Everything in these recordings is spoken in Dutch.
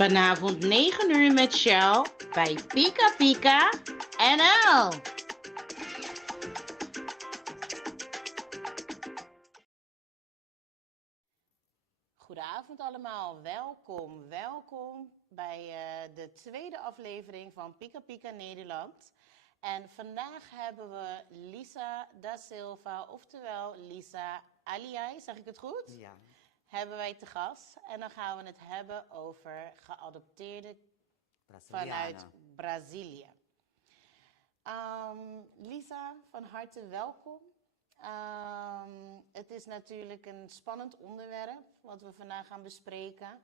Vanavond 9 uur met Shell bij Pika Pika NL. Goedenavond allemaal, welkom bij de tweede aflevering van Pika Pika Nederland. En vandaag hebben we Lisa da Silva, oftewel Lisa Aliai, zeg ik het goed? Ja. Hebben wij te gast. En dan gaan we het hebben over geadopteerden vanuit Brazilië. Lisa, van harte welkom. Het is natuurlijk een spannend onderwerp wat we vandaag gaan bespreken.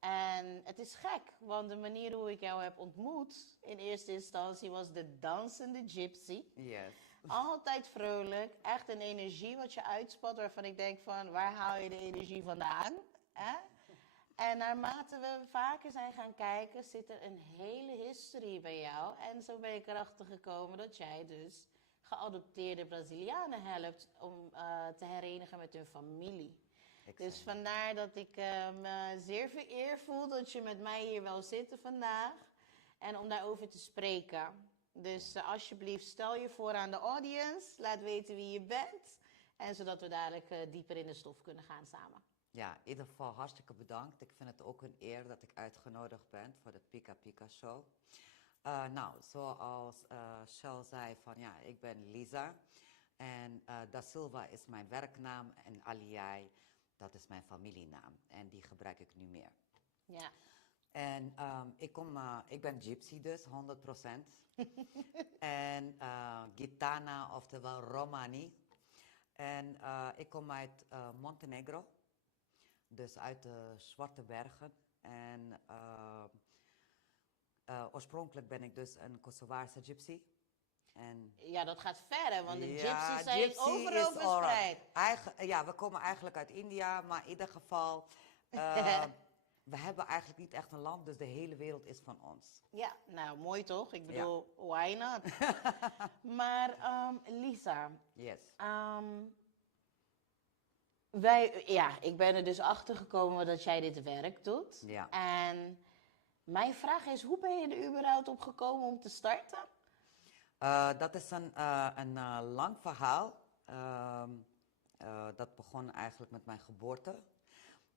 En het is gek, want de manier hoe ik jou heb ontmoet in eerste instantie was de dansende gypsy. Yes. Altijd vrolijk, echt een energie wat je uitspat waarvan ik denk van waar haal je de energie vandaan? Hè? En naarmate we vaker zijn gaan kijken zit er een hele historie bij jou. En zo ben ik erachter gekomen dat jij dus geadopteerde Brazilianen helpt om te herenigen met hun familie. Dus vandaar dat ik me zeer vereerd voel dat je met mij hier wil zitten vandaag. En om daarover te spreken. Dus alsjeblieft stel je voor aan de audience. Laat weten wie je bent. En zodat we dadelijk dieper in de stof kunnen gaan samen. Ja, in ieder geval hartstikke bedankt. Ik vind het ook een eer dat ik uitgenodigd ben voor de Pika Pika Show. Zoals Shell zei van ja, ik ben Lisa. En Da Silva is mijn werknaam en Aliai, dat is mijn familienaam. En die gebruik ik nu meer. Ja. En ik ben gypsy dus, 100%. En Gitana, oftewel Romani. En ik kom uit Montenegro. Dus uit de Zwarte Bergen. En oorspronkelijk ben ik dus een Kosovaarse gypsy. En Ja, dat gaat verder, want de ja, gypsies zijn gypsy overal is verspreid. Ja, we komen eigenlijk uit India, maar in ieder geval, we hebben eigenlijk niet echt een land, dus de hele wereld is van ons. Ja, nou mooi toch? Ik bedoel, why not? Maar Lisa, Yes. Ik ben er dus achter gekomen dat jij dit werk doet. Ja. En mijn vraag is, hoe ben je er überhaupt op gekomen om te starten? Dat is een lang verhaal. Dat begon eigenlijk met mijn geboorte.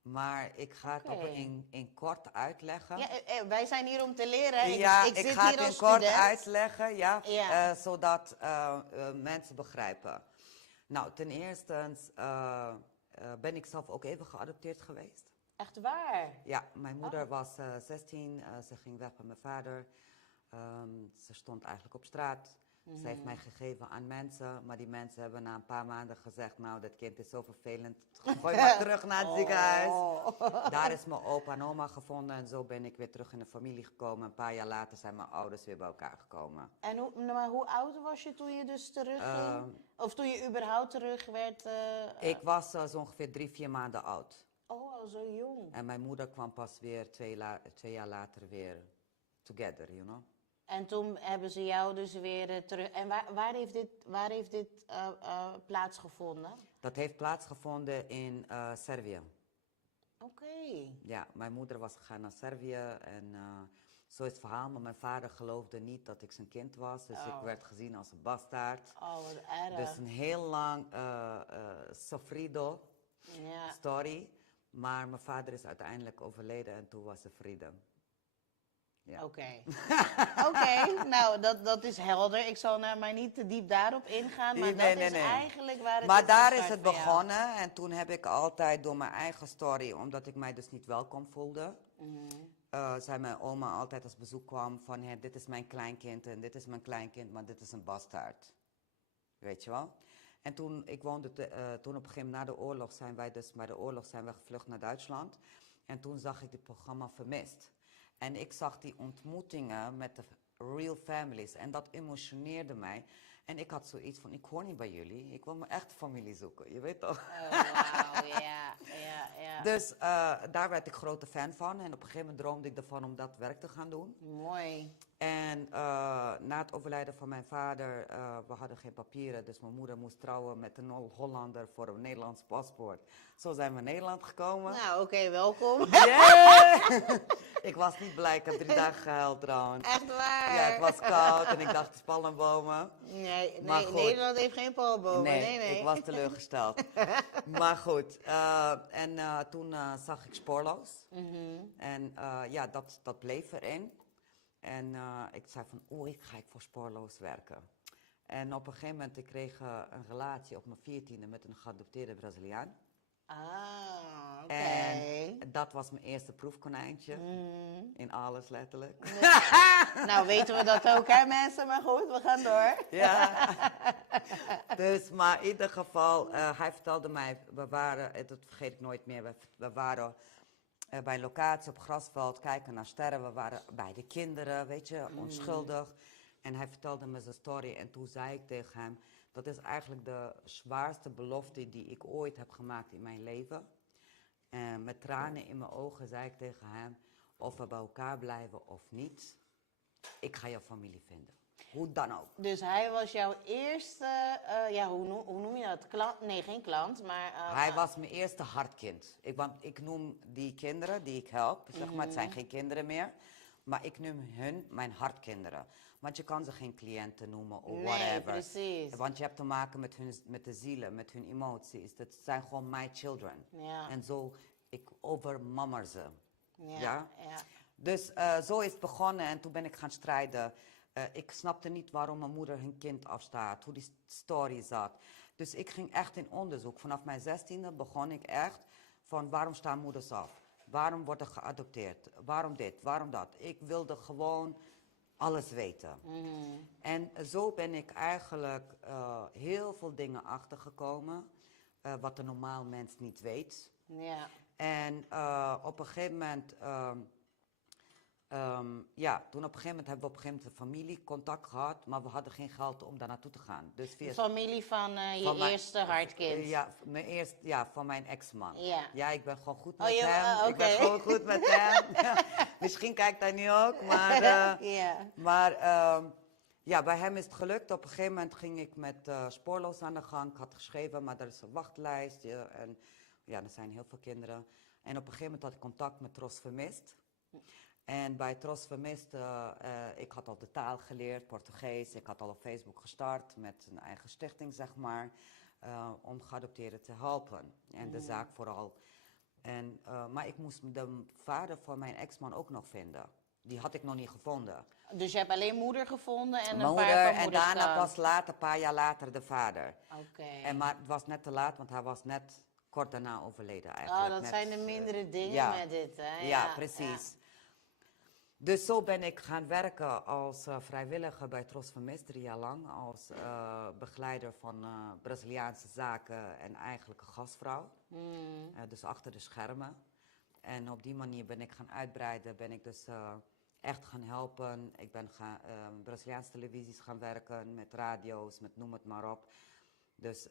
Maar ik ga het op in kort uitleggen. Ja, wij zijn hier om te leren. Ja, ik zit ga hier het als in kort student. uitleggen, Ja. zodat mensen begrijpen. Nou, ten eerste ben ik zelf ook even geadopteerd geweest. Echt waar? Ja, mijn moeder was 16, ze ging weg van mijn vader. Ze stond eigenlijk op straat. Ze heeft mij gegeven aan mensen, maar die mensen hebben na een paar maanden gezegd, nou, dat kind is zo vervelend, gooi maar terug naar het ziekenhuis. Daar is mijn opa en oma gevonden en zo ben ik weer terug in de familie gekomen. Een paar jaar later zijn mijn ouders weer bij elkaar gekomen. En hoe oud was je toen je dus terugging? Of toen je überhaupt terug werd? Ik was zo ongeveer 3, 4 maanden oud. Oh, al zo jong. En mijn moeder kwam pas weer 2 jaar later weer together, you know. En toen hebben ze jou dus weer terug. En waar heeft dit plaatsgevonden? Dat heeft plaatsgevonden in Servië. Oké. Ja, mijn moeder was gegaan naar Servië en zo is het verhaal. Maar mijn vader geloofde niet dat ik zijn kind was. Dus ik werd gezien als een bastaard. Oh, wat erg. Dus een heel lang sofrido story. Maar mijn vader is uiteindelijk overleden en toen was er vrede. Ja. Oké, nou dat is helder. Ik zal maar niet te diep daarop ingaan, maar dat is eigenlijk waar het Maar daar is gestart het voor jou. begonnen en toen heb ik altijd door mijn eigen story, omdat ik mij dus niet welkom voelde, zei mijn oma altijd als bezoek kwam van hey, dit is mijn kleinkind en dit is mijn kleinkind, maar dit is een bastaard. Weet je wel? En toen, ik woonde toen op een gegeven moment na de oorlog zijn wij dus, bij de oorlog zijn we gevlucht naar Duitsland. En toen zag ik dit programma Vermist. En ik zag die ontmoetingen met de real families en dat emotioneerde mij. En ik had zoiets van, ik hoor niet bij jullie, ik wil mijn echte familie zoeken, je weet toch? Oh, wauw, ja. Dus daar werd ik grote fan van en op een gegeven moment droomde ik ervan om dat werk te gaan doen. Mooi. En na het overlijden van mijn vader, we hadden geen papieren, dus mijn moeder moest trouwen met een Hollander voor een Nederlands paspoort. Zo zijn we in Nederland gekomen. Nou, oké, welkom. Yeah! Ik was niet blij, ik heb 3 dagen gehuild trouwens. Echt waar? Ja, het was koud en ik dacht, het is palmbomen. Nee, goed. Nederland heeft geen palmbomen. Nee. Ik was teleurgesteld. Maar goed, toen zag ik spoorloos. En ja, dat bleef erin. En ik zei van, ga ik voor spoorloos werken. En op een gegeven moment, ik kreeg een relatie op mijn 14e met een geadopteerde Braziliaan. Ah, oké. En dat was mijn eerste proefkonijntje. In alles letterlijk. Nou, weten we dat ook, hè mensen? Maar goed, we gaan door. Ja. Dus, maar in ieder geval, hij vertelde mij, dat vergeet ik nooit meer, we waren bij een locatie op Grasveld, kijken naar sterren. We waren bij de kinderen, weet je, onschuldig. En hij vertelde me zijn story en toen zei ik tegen hem, dat is eigenlijk de zwaarste belofte die ik ooit heb gemaakt in mijn leven. En met tranen in mijn ogen zei ik tegen hem, of we bij elkaar blijven of niet, ik ga jouw familie vinden. Hoe dan ook. Dus hij was jouw eerste, hoe noem je dat? Klant? Nee, geen klant, maar... Hij was mijn eerste hartkind. Want ik noem die kinderen die ik help, zeg maar, het zijn geen kinderen meer. Maar ik noem hun mijn hartkinderen. Want je kan ze geen cliënten noemen of whatever. Nee, precies. Want je hebt te maken met de zielen, met hun emoties. Dat zijn gewoon my children. Ja. En zo, ik overmammer ze. Ja. Dus zo is het begonnen en toen ben ik gaan strijden. Ik snapte niet waarom mijn moeder hun kind afstaat, hoe die story zat. Dus ik ging echt in onderzoek. Vanaf mijn 16e begon ik echt van waarom staan moeders af? Waarom wordt er geadopteerd? Waarom dit? Waarom dat? Ik wilde gewoon alles weten. En zo ben ik eigenlijk heel veel dingen achtergekomen, wat een normaal mens niet weet. Ja. En op een gegeven moment, toen op een gegeven moment hebben we een familiecontact gehad, maar we hadden geen geld om daar naartoe te gaan. Dus via Familie van je eerste hartkind. Van mijn ex-man. Ja. Ja, ik ben gewoon goed met je- hem. oké. Ik ben gewoon goed met hem. Misschien kijkt hij nu ook, maar... Ja. Maar bij hem is het gelukt. Op een gegeven moment ging ik met spoorloos aan de gang. Ik had geschreven, maar er is een wachtlijst. En ja, er zijn heel veel kinderen. En op een gegeven moment had ik contact met Tros Vermist. En bij Tros Vermist, ik had al de taal geleerd, Portugees. Ik had al op Facebook gestart met een eigen stichting, zeg maar. Om geadopteerden te helpen. En de zaak vooral. En, maar ik moest de vader van mijn ex-man ook nog vinden. Die had ik nog niet gevonden. Dus je hebt alleen moeder gevonden en Mijn een paar moeder van en moeders daarna dan? pas later, een paar jaar later, de vader. Oké. Maar het was net te laat, want hij was net kort daarna overleden eigenlijk. Oh, dat zijn de mindere dingen ja. met dit, hè? Ja, precies. Dus zo ben ik gaan werken als vrijwilliger bij Tros Vermist 3 jaar lang. Als begeleider van Braziliaanse zaken en eigenlijk een gastvrouw. Dus achter de schermen. En op die manier ben ik gaan uitbreiden, ben ik dus echt gaan helpen. Ik ben Braziliaanse televisies gaan werken, met radio's, met noem het maar op. Dus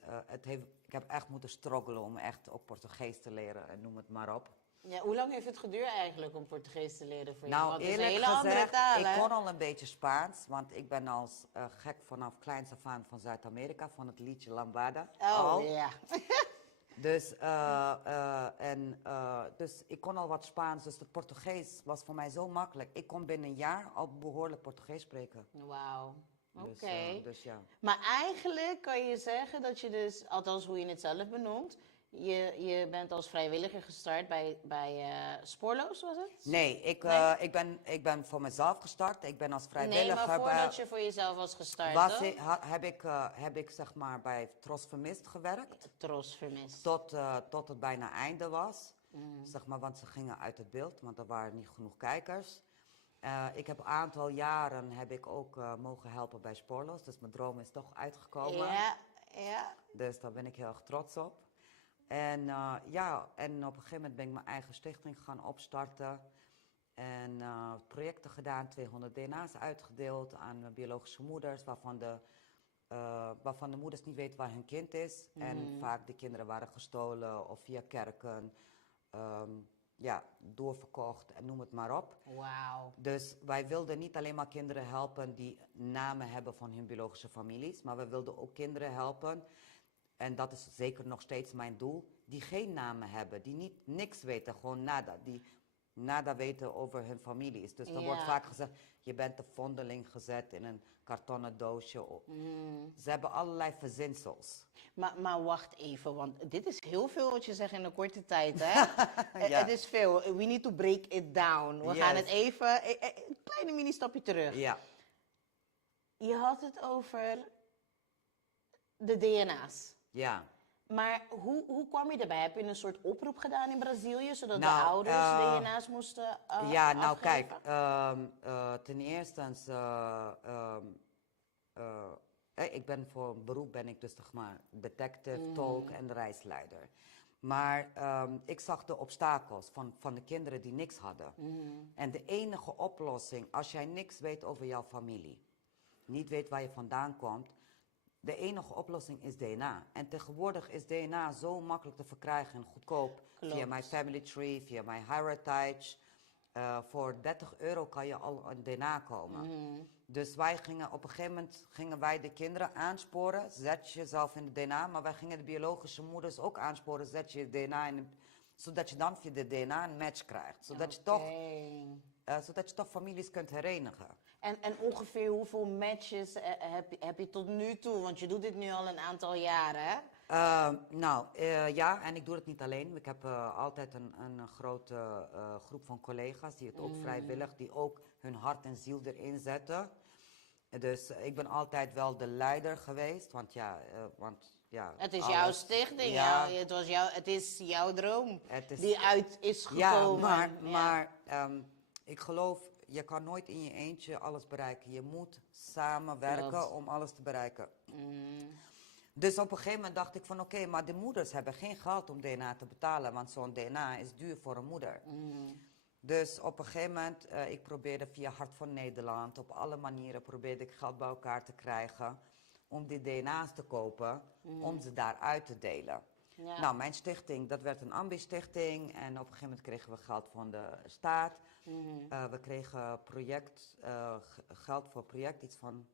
ik heb echt moeten struggelen om echt ook Portugees te leren en noem het maar op. Ja, hoe lang heeft het geduurd eigenlijk om Portugees te leren voor jou? Nou, Want het is een eerlijk hele andere gezegd, taal, ik hè? kon al een beetje Spaans, want ik ben als gek vanaf kleins af aan van Zuid-Amerika, van het liedje Lambada. Oh, ja. Dus, dus ik kon al wat Spaans, dus het Portugees was voor mij zo makkelijk. Ik kon binnen een jaar al behoorlijk Portugees spreken. Wauw. Dus, Oké. dus ja. Maar eigenlijk kan je zeggen dat je dus, althans hoe je het zelf benoemt, je bent als vrijwilliger gestart bij Spoorloos, was het? Nee, ik ben voor mezelf gestart. Ik ben als vrijwilliger... Nee, maar voordat je voor jezelf was gestart, toch? Heb ik zeg maar bij Tros Vermist gewerkt. Tros Vermist. Tot het bijna einde was. Zeg maar, want ze gingen uit het beeld, want er waren niet genoeg kijkers. Ik heb een aantal jaren heb ik ook mogen helpen bij Spoorloos. Dus mijn droom is toch uitgekomen. Ja. Dus daar ben ik heel erg trots op. En en op een gegeven moment ben ik mijn eigen stichting gaan opstarten. En projecten gedaan, 200 DNA's uitgedeeld aan biologische moeders, waarvan de moeders niet weten waar hun kind is. En vaak de kinderen waren gestolen of via kerken. doorverkocht en noem het maar op. Wauw. Dus wij wilden niet alleen maar kinderen helpen die namen hebben van hun biologische families, maar we wilden ook kinderen helpen, en dat is zeker nog steeds mijn doel, die geen namen hebben, die niks weten, gewoon nada, die nada weten over hun families. Dus dan wordt vaak gezegd, je bent de vondeling gezet in een kartonnen doosje. Ze hebben allerlei verzinsels. Maar wacht even, want dit is heel veel wat je zegt in een korte tijd, hè? Het is veel. We need to break it down. We gaan het even, een kleine mini-stapje terug. Ja. Je had het over de DNA's. Ja. Maar hoe kwam je erbij? Heb je een soort oproep gedaan in Brazilië, zodat de Nou, ouders DNA's moesten ja, nou afgeven? kijk, ten eerste, ik ben voor beroep ben ik dus zeg maar detective, tolk en reisleider. Maar ik zag de obstakels van de kinderen die niks hadden. En de enige oplossing, als jij niks weet over jouw familie, niet weet waar je vandaan komt, de enige oplossing is DNA. En tegenwoordig is DNA zo makkelijk te verkrijgen en goedkoop. Klopt. Via My Family Tree, via My Heritage. Voor €30 kan je al een DNA komen. Dus wij gingen op een gegeven moment de kinderen aansporen. Zet jezelf in de DNA. Maar wij gingen de biologische moeders ook aansporen. Zet je DNA in zodat je dan via de DNA een match krijgt. Zodat je toch families kunt herenigen. En ongeveer hoeveel matches heb je tot nu toe? Want je doet dit nu al een aantal jaren, hè? Ja, en ik doe het niet alleen. Ik heb altijd een grote groep van collega's die het ook vrijwillig, die ook hun hart en ziel erin zetten. Dus ik ben altijd wel de leider geweest, want ja, Het is jouw stichting, het is jouw droom die uit is gekomen. Ja, maar ik geloof, je kan nooit in je eentje alles bereiken. Je moet samenwerken om alles te bereiken. Dus op een gegeven moment dacht ik van oké, maar de moeders hebben geen geld om DNA te betalen, want zo'n DNA is duur voor een moeder. Dus op een gegeven moment, ik probeerde via Hart van Nederland, op alle manieren probeerde ik geld bij elkaar te krijgen om die DNA's te kopen, om ze daar uit te delen. Ja. Nou, mijn stichting, dat werd een ambi-stichting en op een gegeven moment kregen we geld van de staat. We kregen geld voor project, iets van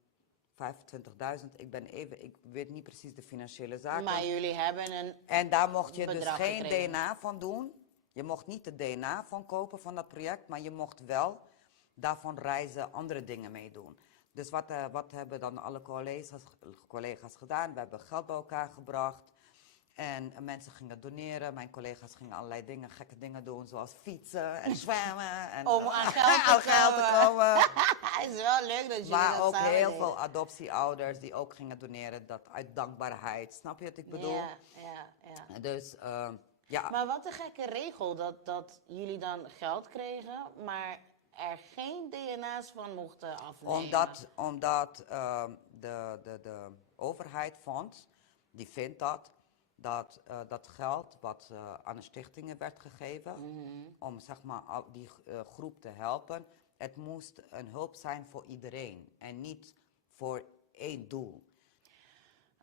25.000. Ik weet niet precies de financiële zaken. Maar jullie hebben een En daar mocht je dus bedrag geen gekregen. DNA van doen. Je mocht niet de DNA van kopen van dat project, maar je mocht wel daarvan reizen, andere dingen meedoen. Dus wat hebben dan alle collega's gedaan? We hebben geld bij elkaar gebracht. En mensen gingen doneren. Mijn collega's gingen allerlei dingen, gekke dingen doen, zoals fietsen en zwemmen. En Om aan geld te komen. Het is wel leuk dat jullie Maar dat ook samen heel deden. veel adoptieouders die ook gingen doneren, dat uit dankbaarheid. Snap je wat ik bedoel? Ja. Dus ja. Maar wat een gekke regel dat jullie dan geld kregen, maar er geen DNA's van mochten afnemen. Omdat de overheid vond, die vindt dat geld wat aan de stichtingen werd gegeven, om zeg maar die groep te helpen, het moest een hulp zijn voor iedereen en niet voor één doel.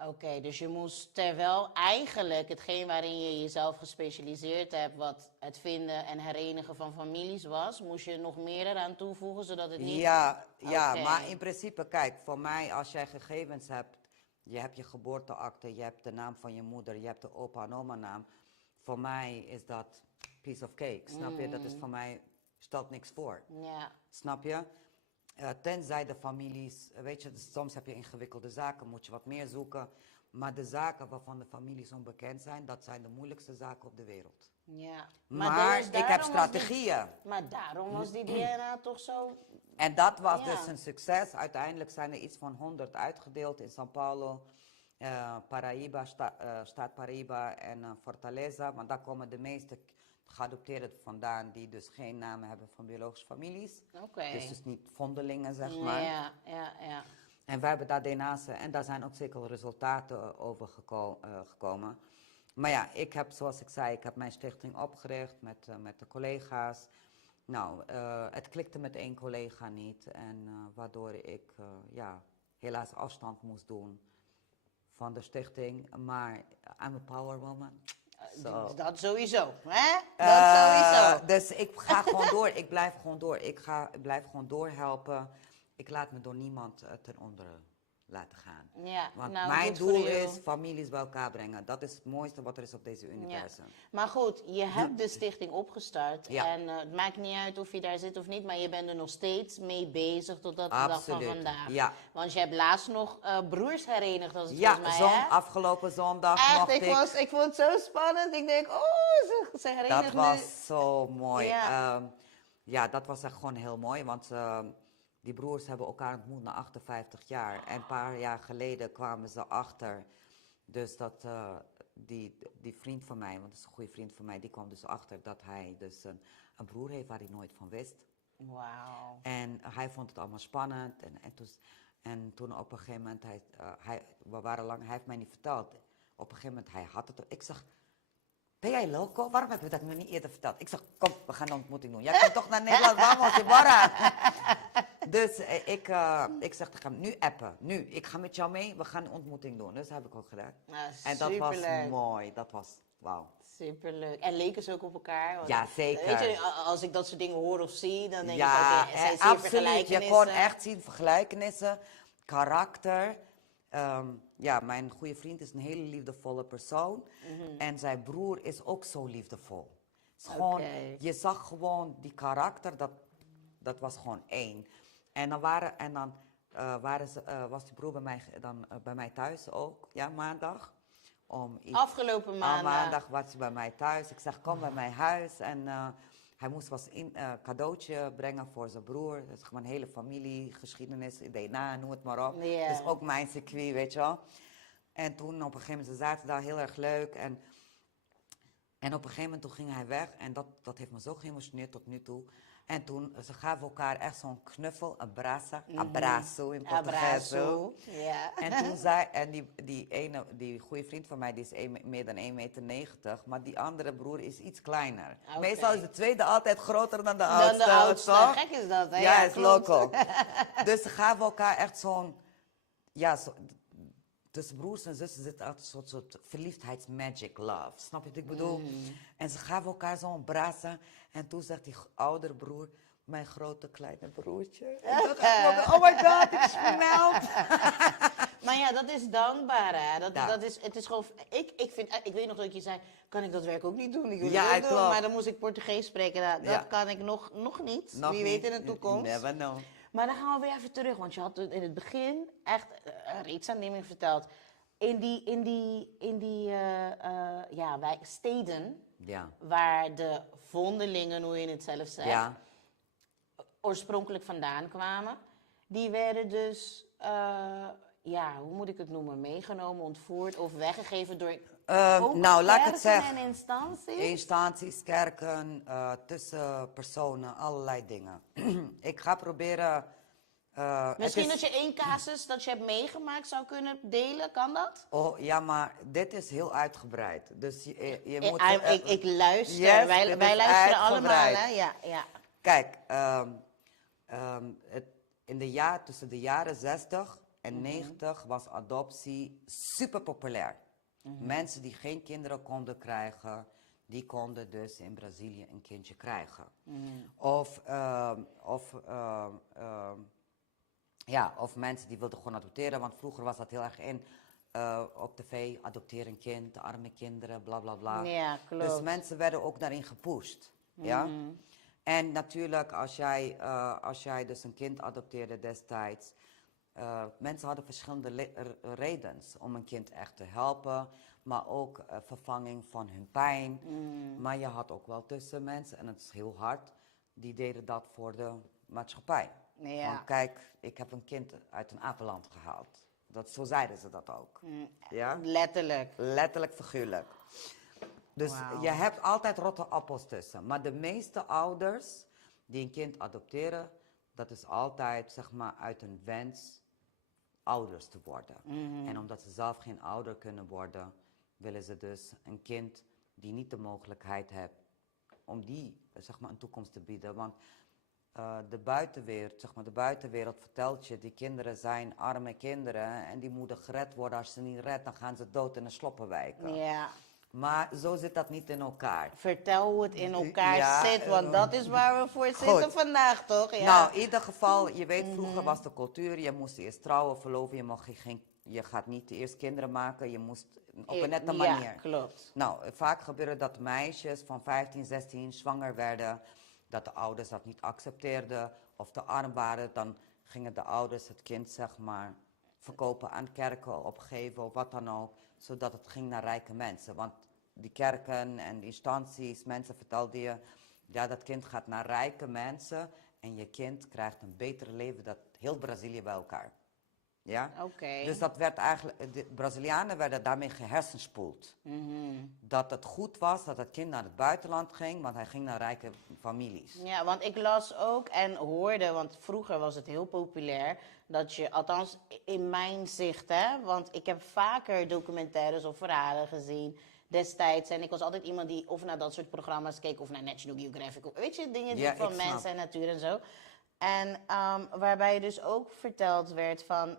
Oké, dus je moest terwijl eigenlijk hetgeen waarin je jezelf gespecialiseerd hebt, wat het vinden en herenigen van families was, moest je nog meer eraan toevoegen, zodat het niet... Ja, Oké. maar in principe, kijk, voor mij als jij gegevens hebt, je hebt je geboorteakte, je hebt de naam van je moeder, je hebt de opa en oma naam. Voor mij is dat piece of cake, snap je? Dat is voor mij, stelt niks voor. Ja. Snap je? Tenzij de families, weet je, dus soms heb je ingewikkelde zaken, moet je wat meer zoeken. Maar de zaken waarvan de families onbekend zijn, dat zijn de moeilijkste zaken op de wereld. Ja. Maar dus ik heb daarom was strategieën. Maar daarom was die DNA toch zo... En dat was Ja. dus een succes. Uiteindelijk zijn er iets van 100 uitgedeeld in São Paulo, Paraíba, staat Paraíba en Fortaleza. Maar daar komen de meeste geadopteerden vandaan die dus geen namen hebben van biologische families. Oké. Dus niet vondelingen, zeg maar. Ja. En wij hebben daar DNA's en daar zijn ook zeker resultaten over gekomen. Maar ja, ik heb, zoals ik zei, ik heb mijn stichting opgericht met de collega's. Nou, het klikte met één collega niet en waardoor ik helaas afstand moest doen van de stichting. Maar I'm a power woman. Zo. Dat sowieso, hè? Dat sowieso. Dus ik ga gewoon door. Ik blijf gewoon door. Ik blijf gewoon doorhelpen. Ik laat me door niemand ten onder laten gaan. Ja, Want nou, mijn goed voor doel you. is families bij elkaar brengen. Dat is het mooiste wat er is op deze universum. Maar goed, je hebt de stichting opgestart. Ja. En het maakt niet uit of je daar zit of niet, maar je bent er nog steeds mee bezig tot de dag van Absoluut, vandaag. ja. Want je hebt laatst nog broers herenigd, als het Ja, volgens mij, hè? afgelopen zondag Echt, mocht ik vond het zo spannend. Ik denk, ze herenigd Dat nu. was zo mooi. Ja. Ja, dat was echt gewoon heel mooi, want die broers hebben elkaar ontmoet na 58 jaar. En een paar jaar geleden kwamen ze achter, dus dat die vriend van mij, want dat is een goede vriend van mij, die kwam dus achter dat hij dus een broer heeft waar hij nooit van wist. Wauw. En hij vond het allemaal spannend. En toen op een gegeven moment, we waren lang, hij heeft mij niet verteld. Op een gegeven moment, hij had het. Ik zeg, ben jij loco? Waarom heb je dat me niet eerder verteld? Ik zeg, kom, we gaan een ontmoeting doen. Jij komt toch naar Nederland, vamos, Ibarra. Dus ik zeg tegen hem, nu appen, nu. Ik ga met jou mee, we gaan een ontmoeting doen. Dus dat heb ik ook gedaan. Nou, En dat was superleuk. mooi, dat was, wauw. Superleuk. En leken ze ook op elkaar? Want, Ja, zeker. Weet je, als ik dat soort dingen hoor of zie, dan denk Ja, ik, oké, zij zie je absoluut. Je vergelijkenissen. kon echt zien vergelijkenissen, karakter. Ja, mijn goede vriend is een hele liefdevolle persoon. En zijn broer is ook zo liefdevol. Het is gewoon, Oké. je zag gewoon die karakter, dat was gewoon één. En dan, was die broer bij mij thuis ook, ja, maandag. Afgelopen maandag. Maandag was hij bij mij thuis. Ik zeg, kom bij mijn huis. En hij moest een cadeautje brengen voor zijn broer. Dat is gewoon een hele familiegeschiedenis, DNA, noem het maar op. Ja. Dat is ook mijn circuit, weet je wel. En toen op een gegeven moment, ze zaten daar heel erg leuk. En op een gegeven moment toen ging hij weg. En dat heeft me zo geëmotioneerd tot nu toe. En toen, ze gaven elkaar echt zo'n knuffel, abraço in Portugees. Abraço, ja. En toen zei, en die goede vriend van mij, die is meer dan 1,90 meter, maar die andere broer is iets kleiner. Oké. Meestal is de tweede altijd groter dan de Dan oudste. de oudste. toch? Gek is dat, hè? Ja, is klopt. loco. Dus ze gaven elkaar echt zo'n, tussen broers en zussen zit altijd een soort verliefdheidsmagic love. Snap je wat ik bedoel? En ze gaven elkaar zo'n brassen. En toen zegt die oudere broer, mijn grote kleine broertje. En toen dacht ik, oh my god, ik smelt. Maar ja, dat is dankbaar, hè? Ja. Het is gewoon... Ik weet nog dat je zei, kan ik dat werk ook niet doen? Ik wil Ja, het ook doen, klopt. maar dan moest ik Portugees spreken. Nou, dat Ja. kan ik nog niet. Nog Wie niet. weet in de toekomst. Never know. Maar dan gaan we weer even terug, want je had in het begin echt reeds aanneming verteld. In die steden Ja. waar de vondelingen, hoe je het zelf zegt, Ja. oorspronkelijk vandaan kwamen, die werden dus, hoe moet ik het noemen, meegenomen, ontvoerd of weggegeven door ook nou, laat ik het kerken zeggen. en instanties? Instanties, kerken, tussenpersonen, allerlei dingen. Ik ga proberen... Misschien dat je één casus dat je hebt meegemaakt zou kunnen delen, kan dat? Oh, ja, maar dit is heel uitgebreid. Dus je moet... Ik luister, Yes, wij dit is luisteren allemaal, uitgebreid. hè? Ja. Kijk, tussen de jaren 60 en 90 was adoptie super populair. Mensen die geen kinderen konden krijgen, die konden dus in Brazilië een kindje krijgen. Of mensen die wilden gewoon adopteren, want vroeger was dat heel erg in op tv, adopteer een kind, arme kinderen, bla bla bla. Ja, klopt. Dus mensen werden ook daarin gepusht. Ja? En natuurlijk, als jij dus een kind adopteerde destijds, mensen hadden verschillende redenen om een kind echt te helpen, maar ook vervanging van hun pijn. Maar je had ook wel tussen mensen, en het is heel hard, die deden dat voor de maatschappij. Ja. Want kijk, ik heb een kind uit een apenland gehaald. Zo zeiden ze dat ook. Ja? Letterlijk. Letterlijk, figuurlijk. Dus Wauw. je hebt altijd rotte appels tussen. Maar de meeste ouders die een kind adopteren, dat is altijd zeg maar uit een wens ouders te worden. En omdat ze zelf geen ouder kunnen worden, willen ze dus een kind die niet de mogelijkheid heeft om die zeg maar een toekomst te bieden. Want de buitenwereld vertelt je, die kinderen zijn arme kinderen en die moeten gered worden. Als ze niet redt, dan gaan ze dood in een sloppenwijk. Ja. Maar zo zit dat niet in elkaar. Vertel hoe het in elkaar Ja, zit, want dat is waar we voor zitten vandaag, toch? Ja. Nou, in ieder geval, je weet, vroeger was de cultuur, je moest eerst trouwen, verloven, je gaat niet eerst kinderen maken, je moest op een nette manier. Ja, klopt. Nou, vaak gebeurde dat meisjes van 15, 16 zwanger werden, dat de ouders dat niet accepteerden of te arm waren, dan gingen de ouders het kind, zeg maar, verkopen aan kerken, opgeven of wat dan ook, zodat het ging naar rijke mensen. Want die kerken en instanties, mensen vertelden je, ja, dat kind gaat naar rijke mensen en je kind krijgt een beter leven dan heel Brazilië bij elkaar. Ja? Oké. Dus dat werd eigenlijk, de Brazilianen werden daarmee gehersenspoeld. Dat het goed was dat het kind naar het buitenland ging, want hij ging naar rijke families. Ja, want ik las ook en hoorde, want vroeger was het heel populair, dat je, althans in mijn zicht, hè, want ik heb vaker documentaires of verhalen gezien destijds. En ik was altijd iemand die of naar dat soort programma's keek of naar National Geographic. Of, weet je, dingen die Ja, van ik snap. mensen en natuur en zo. En waarbij dus ook verteld werd van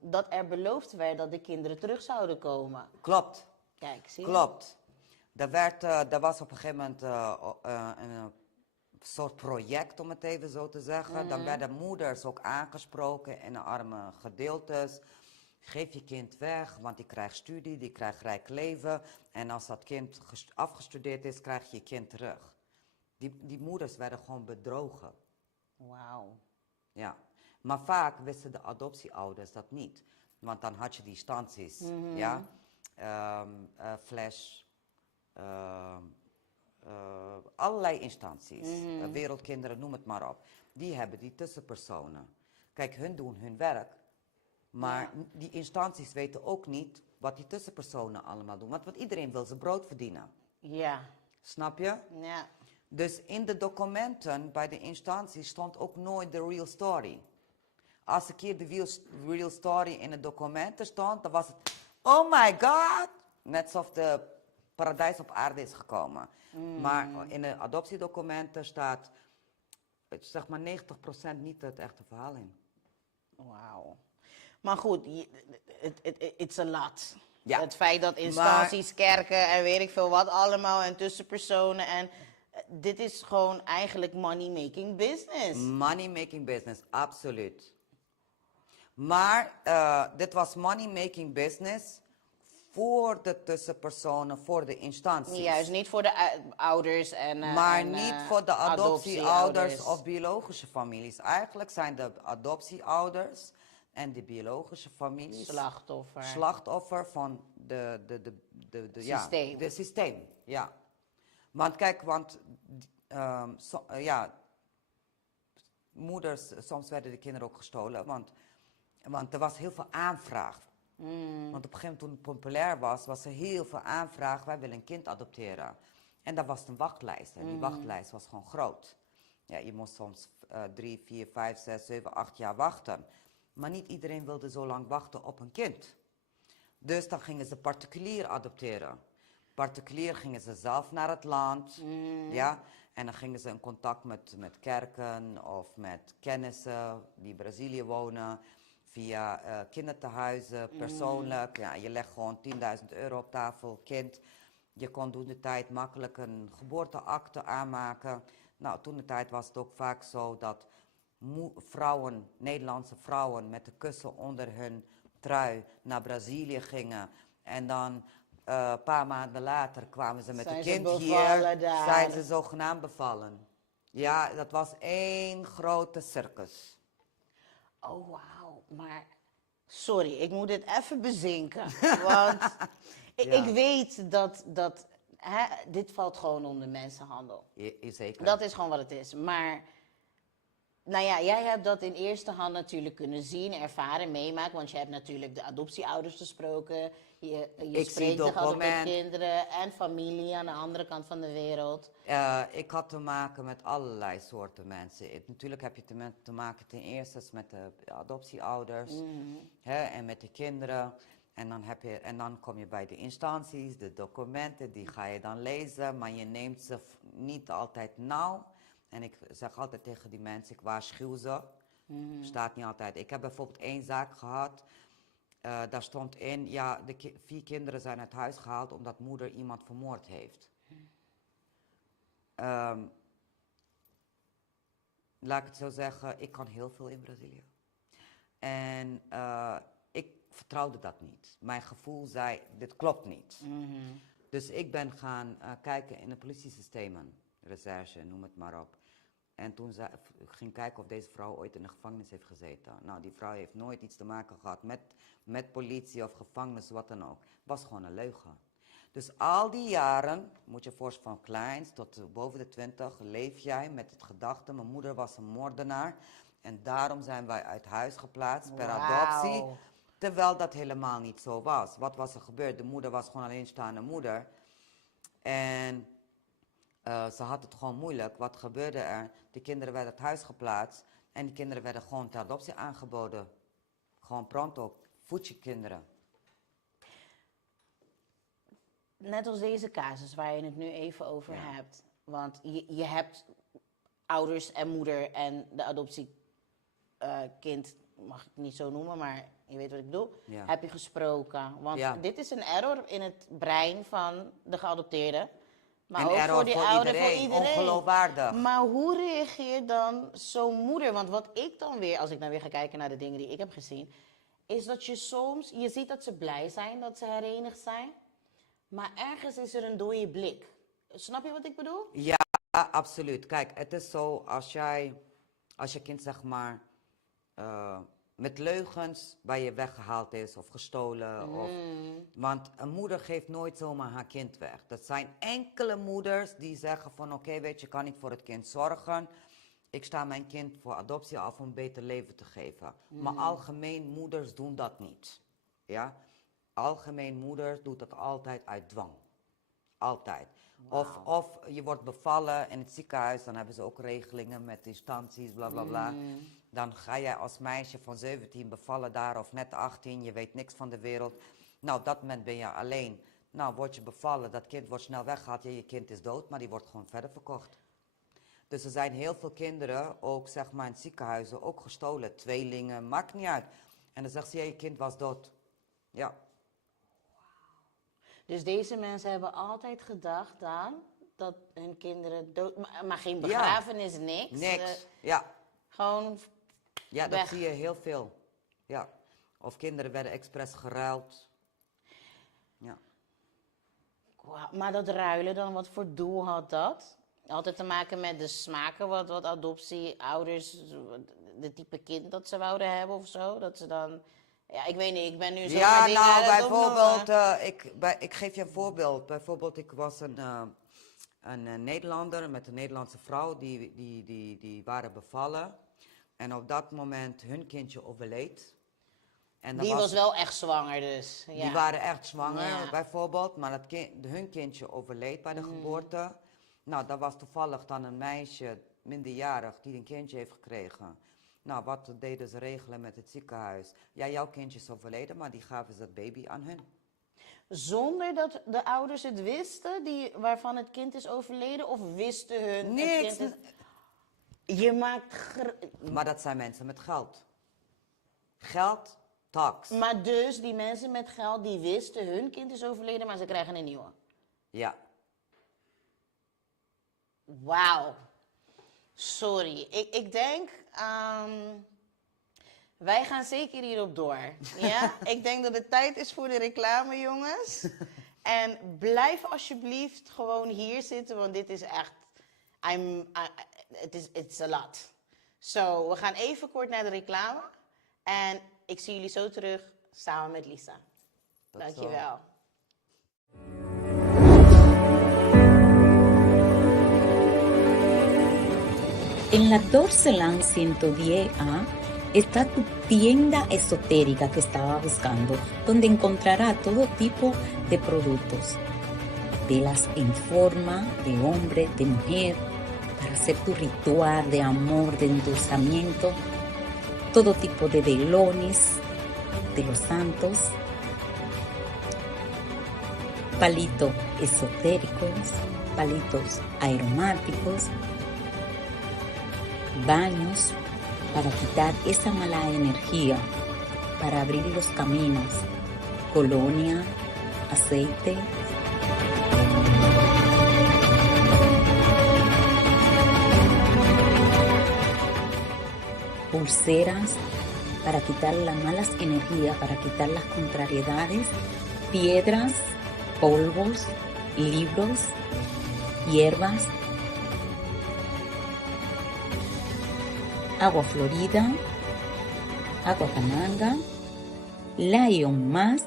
dat er beloofd werd dat de kinderen terug zouden komen. Klopt. Kijk, zie je? Klopt. Er was op een gegeven moment een soort project, om het even zo te zeggen. Dan werden moeders ook aangesproken in de arme gedeeltes. Geef je kind weg, want die krijgt studie, die krijgt rijk leven. En als dat kind afgestudeerd is, krijg je je kind terug. Die moeders werden gewoon bedrogen. Wauw. Ja. Maar vaak wisten de adoptieouders dat niet. Want dan had je die instanties, ja. Flash, allerlei instanties, wereldkinderen, noem het maar op. Die hebben die tussenpersonen. Kijk, hun doen hun werk, maar die instanties weten ook niet wat die tussenpersonen allemaal doen. Want iedereen wil zijn brood verdienen. Ja. Snap je? Ja. Dus in de documenten bij de instanties stond ook nooit de real story. Als een keer de real story in de documenten stond, dan was het, oh my god, net alsof de paradijs op aarde is gekomen. Maar in de adoptiedocumenten staat, zeg maar 90% niet het echte verhaal in. Wauw. Maar goed, it's a lot. Ja. Het feit dat instanties, kerken en weet ik veel wat allemaal en tussenpersonen en dit is gewoon eigenlijk money-making business. Money-making business, absoluut. Maar dit was money-making business voor de tussenpersonen, voor de instanties. Juist, niet voor de ouders en Maar niet voor de adoptieouders of biologische families. Eigenlijk zijn de adoptieouders en de biologische families slachtoffer van systeem. de systeem. Ja. Want kijk, moeders, soms werden de kinderen ook gestolen, want er was heel veel aanvraag. Want op een gegeven moment toen het populair was er heel veel aanvraag, wij willen een kind adopteren. En daar was een wachtlijst en die wachtlijst was gewoon groot. Ja, je moest soms 3, 4, 5, 6, 7, 8 jaar wachten. Maar niet iedereen wilde zo lang wachten op een kind. Dus dan gingen ze particulier adopteren. Particulier gingen ze zelf naar het land, ja. En dan gingen ze in contact met kerken of met kennissen die in Brazilië wonen. Via kindertehuizen, persoonlijk. Ja, je legt gewoon €10.000 op tafel, kind. Je kon toen de tijd makkelijk een geboorteakte aanmaken. Nou, toen de tijd was het ook vaak zo dat vrouwen, Nederlandse vrouwen met de kussen onder hun trui naar Brazilië gingen. En dan een paar maanden later kwamen ze met een kind hier. Zijn ze zogenaamd bevallen. Ja, dat was één grote circus. Oh, wauw. Maar, sorry, ik moet dit even bezinken. Want ik weet dat dit valt gewoon onder mensenhandel. Zeker. Dat is gewoon wat het is. Maar, nou ja, jij hebt dat in eerste hand natuurlijk kunnen zien, ervaren, meemaken. Want je hebt natuurlijk de adoptieouders gesproken. Je spreekt de adoptiekinderen en familie aan de andere kant van de wereld. Ik had te maken met allerlei soorten mensen. Natuurlijk heb je te maken ten eerste met de adoptieouders en met de kinderen. En dan kom je bij de instanties, de documenten, die ga je dan lezen. Maar je neemt ze niet altijd nauw. En ik zeg altijd tegen die mensen, ik waarschuw ze. Staat niet altijd. Ik heb bijvoorbeeld één zaak gehad. daar stond in, ja, de 4 kinderen zijn uit huis gehaald omdat moeder iemand vermoord heeft. Laat ik het zo zeggen, ik kan heel veel in Brazilië. En ik vertrouwde dat niet. Mijn gevoel zei, dit klopt niet. Dus ik ben gaan kijken in de politiesystemen, recherche, noem het maar op. En toen ging kijken of deze vrouw ooit in de gevangenis heeft gezeten. Nou, die vrouw heeft nooit iets te maken gehad met politie of gevangenis, wat dan ook. Het was gewoon een leugen. Dus al die jaren, moet je voorstellen van kleins tot boven de 20, leef jij met het gedachte, mijn moeder was een moordenaar. En daarom zijn wij uit huis geplaatst per adoptie. Terwijl dat helemaal niet zo was. Wat was er gebeurd? De moeder was gewoon alleenstaande moeder. En ze had het gewoon moeilijk. Wat gebeurde er? De kinderen werden uit huis geplaatst. En die kinderen werden gewoon ter adoptie aangeboden. Gewoon pronto. Voedje-kinderen. Net als deze casus waar je het nu even over hebt. Want je hebt ouders en moeder en de adoptiekind, mag ik niet zo noemen, maar je weet wat ik bedoel, heb je gesproken. Want dit is een error in het brein van de geadopteerde. Maar een ook error voor die ouder, voor iedereen. Ongeloofwaardig. Maar hoe reageert dan zo'n moeder? Want wat ik dan weer, als ik dan weer ga kijken naar de dingen die ik heb gezien, is dat je soms, je ziet dat ze blij zijn dat ze herenigd zijn, maar ergens is er een dode blik. Snap je wat ik bedoel? Ja, absoluut. Kijk, het is zo, als je kind zeg maar met leugens bij je weggehaald is of gestolen. Want een moeder geeft nooit zomaar haar kind weg. Dat zijn enkele moeders die zeggen van oké, weet je, kan niet voor het kind zorgen. Ik sta mijn kind voor adoptie af om een beter leven te geven. Maar algemeen moeders doen dat niet. Ja? Algemeen moeders doet dat altijd uit dwang. Altijd. Wow. Of je wordt bevallen in het ziekenhuis, dan hebben ze ook regelingen met instanties, bla bla bla. Dan ga jij als meisje van 17 bevallen daar of net 18, je weet niks van de wereld. Nou, op dat moment ben je alleen. Nou, word je bevallen, dat kind wordt snel weggehaald, ja, je kind is dood, maar die wordt gewoon verder verkocht. Dus er zijn heel veel kinderen, ook zeg maar in ziekenhuizen, ook gestolen. Tweelingen, maakt niet uit. En dan zegt ze, ja, je kind was dood. Ja. Dus deze mensen hebben altijd gedacht aan dat hun kinderen dood... Maar geen begrafenis, niks? Niks, ja. Gewoon ja, weg. Dat zie je heel veel. Ja. Of kinderen werden expres geruild. Ja. Wow, maar dat ruilen dan, wat voor doel had dat? Altijd te maken met de smaken wat adoptieouders, de type kind dat ze wouden hebben of zo? Dat ze dan... Ja, ik weet niet, ik ben nu zo... Ja, nou, bijvoorbeeld, ik geef je een voorbeeld. Bijvoorbeeld, ik was een Nederlander met een Nederlandse vrouw, die waren bevallen. En op dat moment hun kindje overleed. En die was wel echt zwanger dus. Ja. Die waren echt zwanger, bijvoorbeeld. Maar hun kindje overleed bij de geboorte. Nou, dat was toevallig dan een meisje, minderjarig, die een kindje heeft gekregen. Nou, wat deden ze regelen met het ziekenhuis? Ja, jouw kindje is overleden, maar die gaven ze het baby aan hun. Zonder dat de ouders het wisten, waarvan het kind is overleden? Of wisten hun... Niks. Je maakt... Maar dat zijn mensen met geld. Geld, tax. Maar dus, die mensen met geld, die wisten hun kind is overleden, maar ze krijgen een nieuwe? Ja. Wauw. Sorry. Ik denk... wij gaan zeker hierop door. Ja? Ik denk dat het tijd is voor de reclame, jongens. En blijf alsjeblieft gewoon hier zitten, want dit is echt... It's a lot. So, we gaan even kort naar de reclame. En ik zie jullie zo terug, samen met Lisa. Dankjewel. En la Dorceland 110A está tu tienda esotérica que estaba buscando, donde encontrará todo tipo de productos, velas en forma de hombre, de mujer, para hacer tu ritual de amor, de endulzamiento, todo tipo de velones de los santos, palitos esotéricos, palitos aromáticos, baños para quitar esa mala energía, para abrir los caminos, colonia, aceite. Pulseras para quitar las malas energías, para quitar las contrariedades, piedras, polvos, libros, hierbas, agua florida, agua Cananga, Lion Más.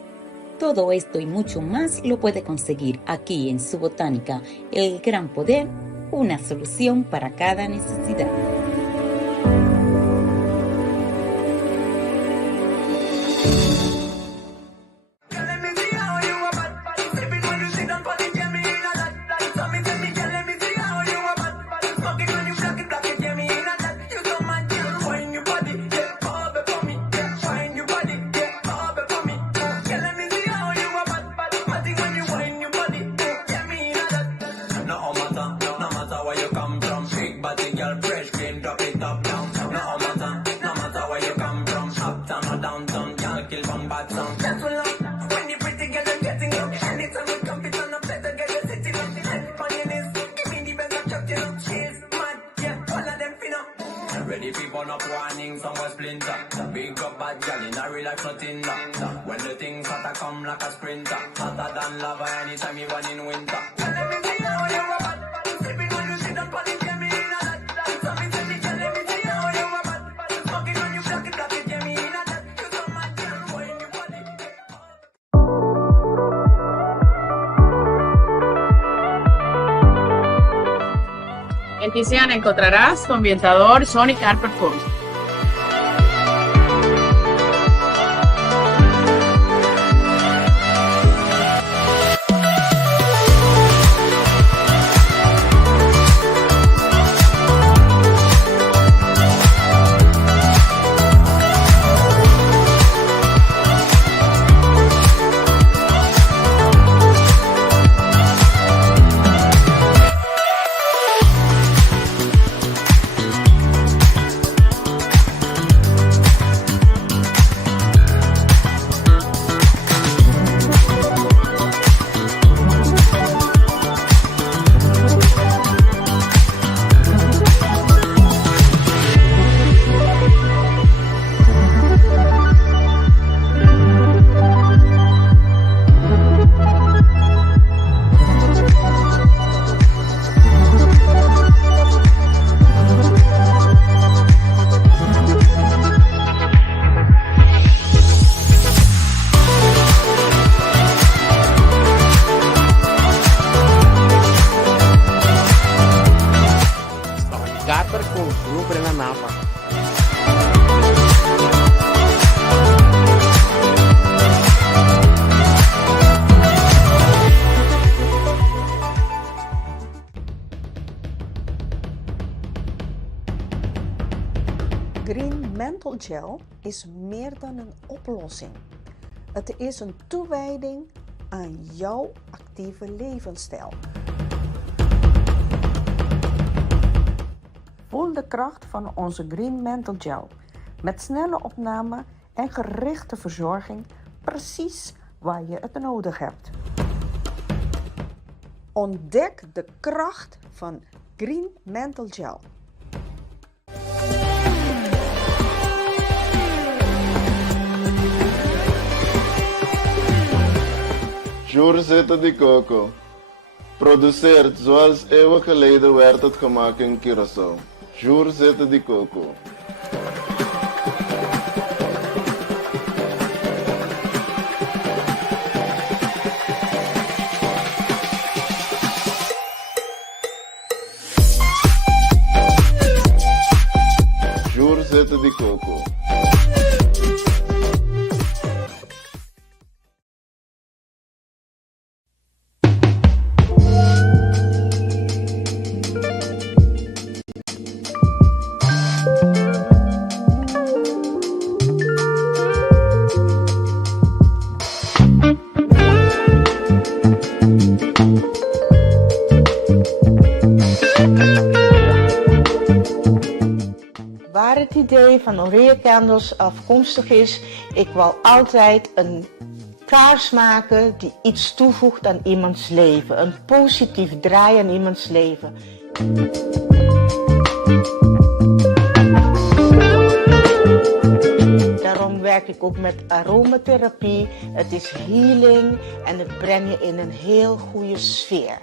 Todo esto y mucho más lo puede conseguir aquí en su botánica El Gran Poder, una solución para cada necesidad. Ready for burn up warning, some was splinter. Big up bad gal in a real life nothing that. When the things hotter come like a sprinter. Hotter than lava anytime you run in winter. Tell me see how you a bad. Sipping when you sit on polish, get me in a that. So me tell me see how you a bad. Smoking when you black it, get me in a that. You so mad girl, when you body. En Tiziana encontrarás tu ambientador Sonic Carpet Coast. Carpet Coast, Rubren na Napa. Green Mental Gel is meer dan een oplossing. Het is een toewijding aan jouw actieve levensstijl. Voel de kracht van onze Green Mental Gel. Met snelle opname en gerichte verzorging precies waar je het nodig hebt. Ontdek de kracht van Green Mental Gel. Jurzetten de Coco. Produceert zoals eeuwen geleden werd het gemaakt in Curaçao. Jurzetten de Coco. Jurzetten de Coco. Waar het idee idee van Aurea Candles afkomstig is, ik wil altijd een kaars maken die iets toevoegt aan iemands leven. Een positief draai aan iemands leven. Daarom werk ik ook met aromatherapie. Het is healing en het brengt je in een heel goede sfeer.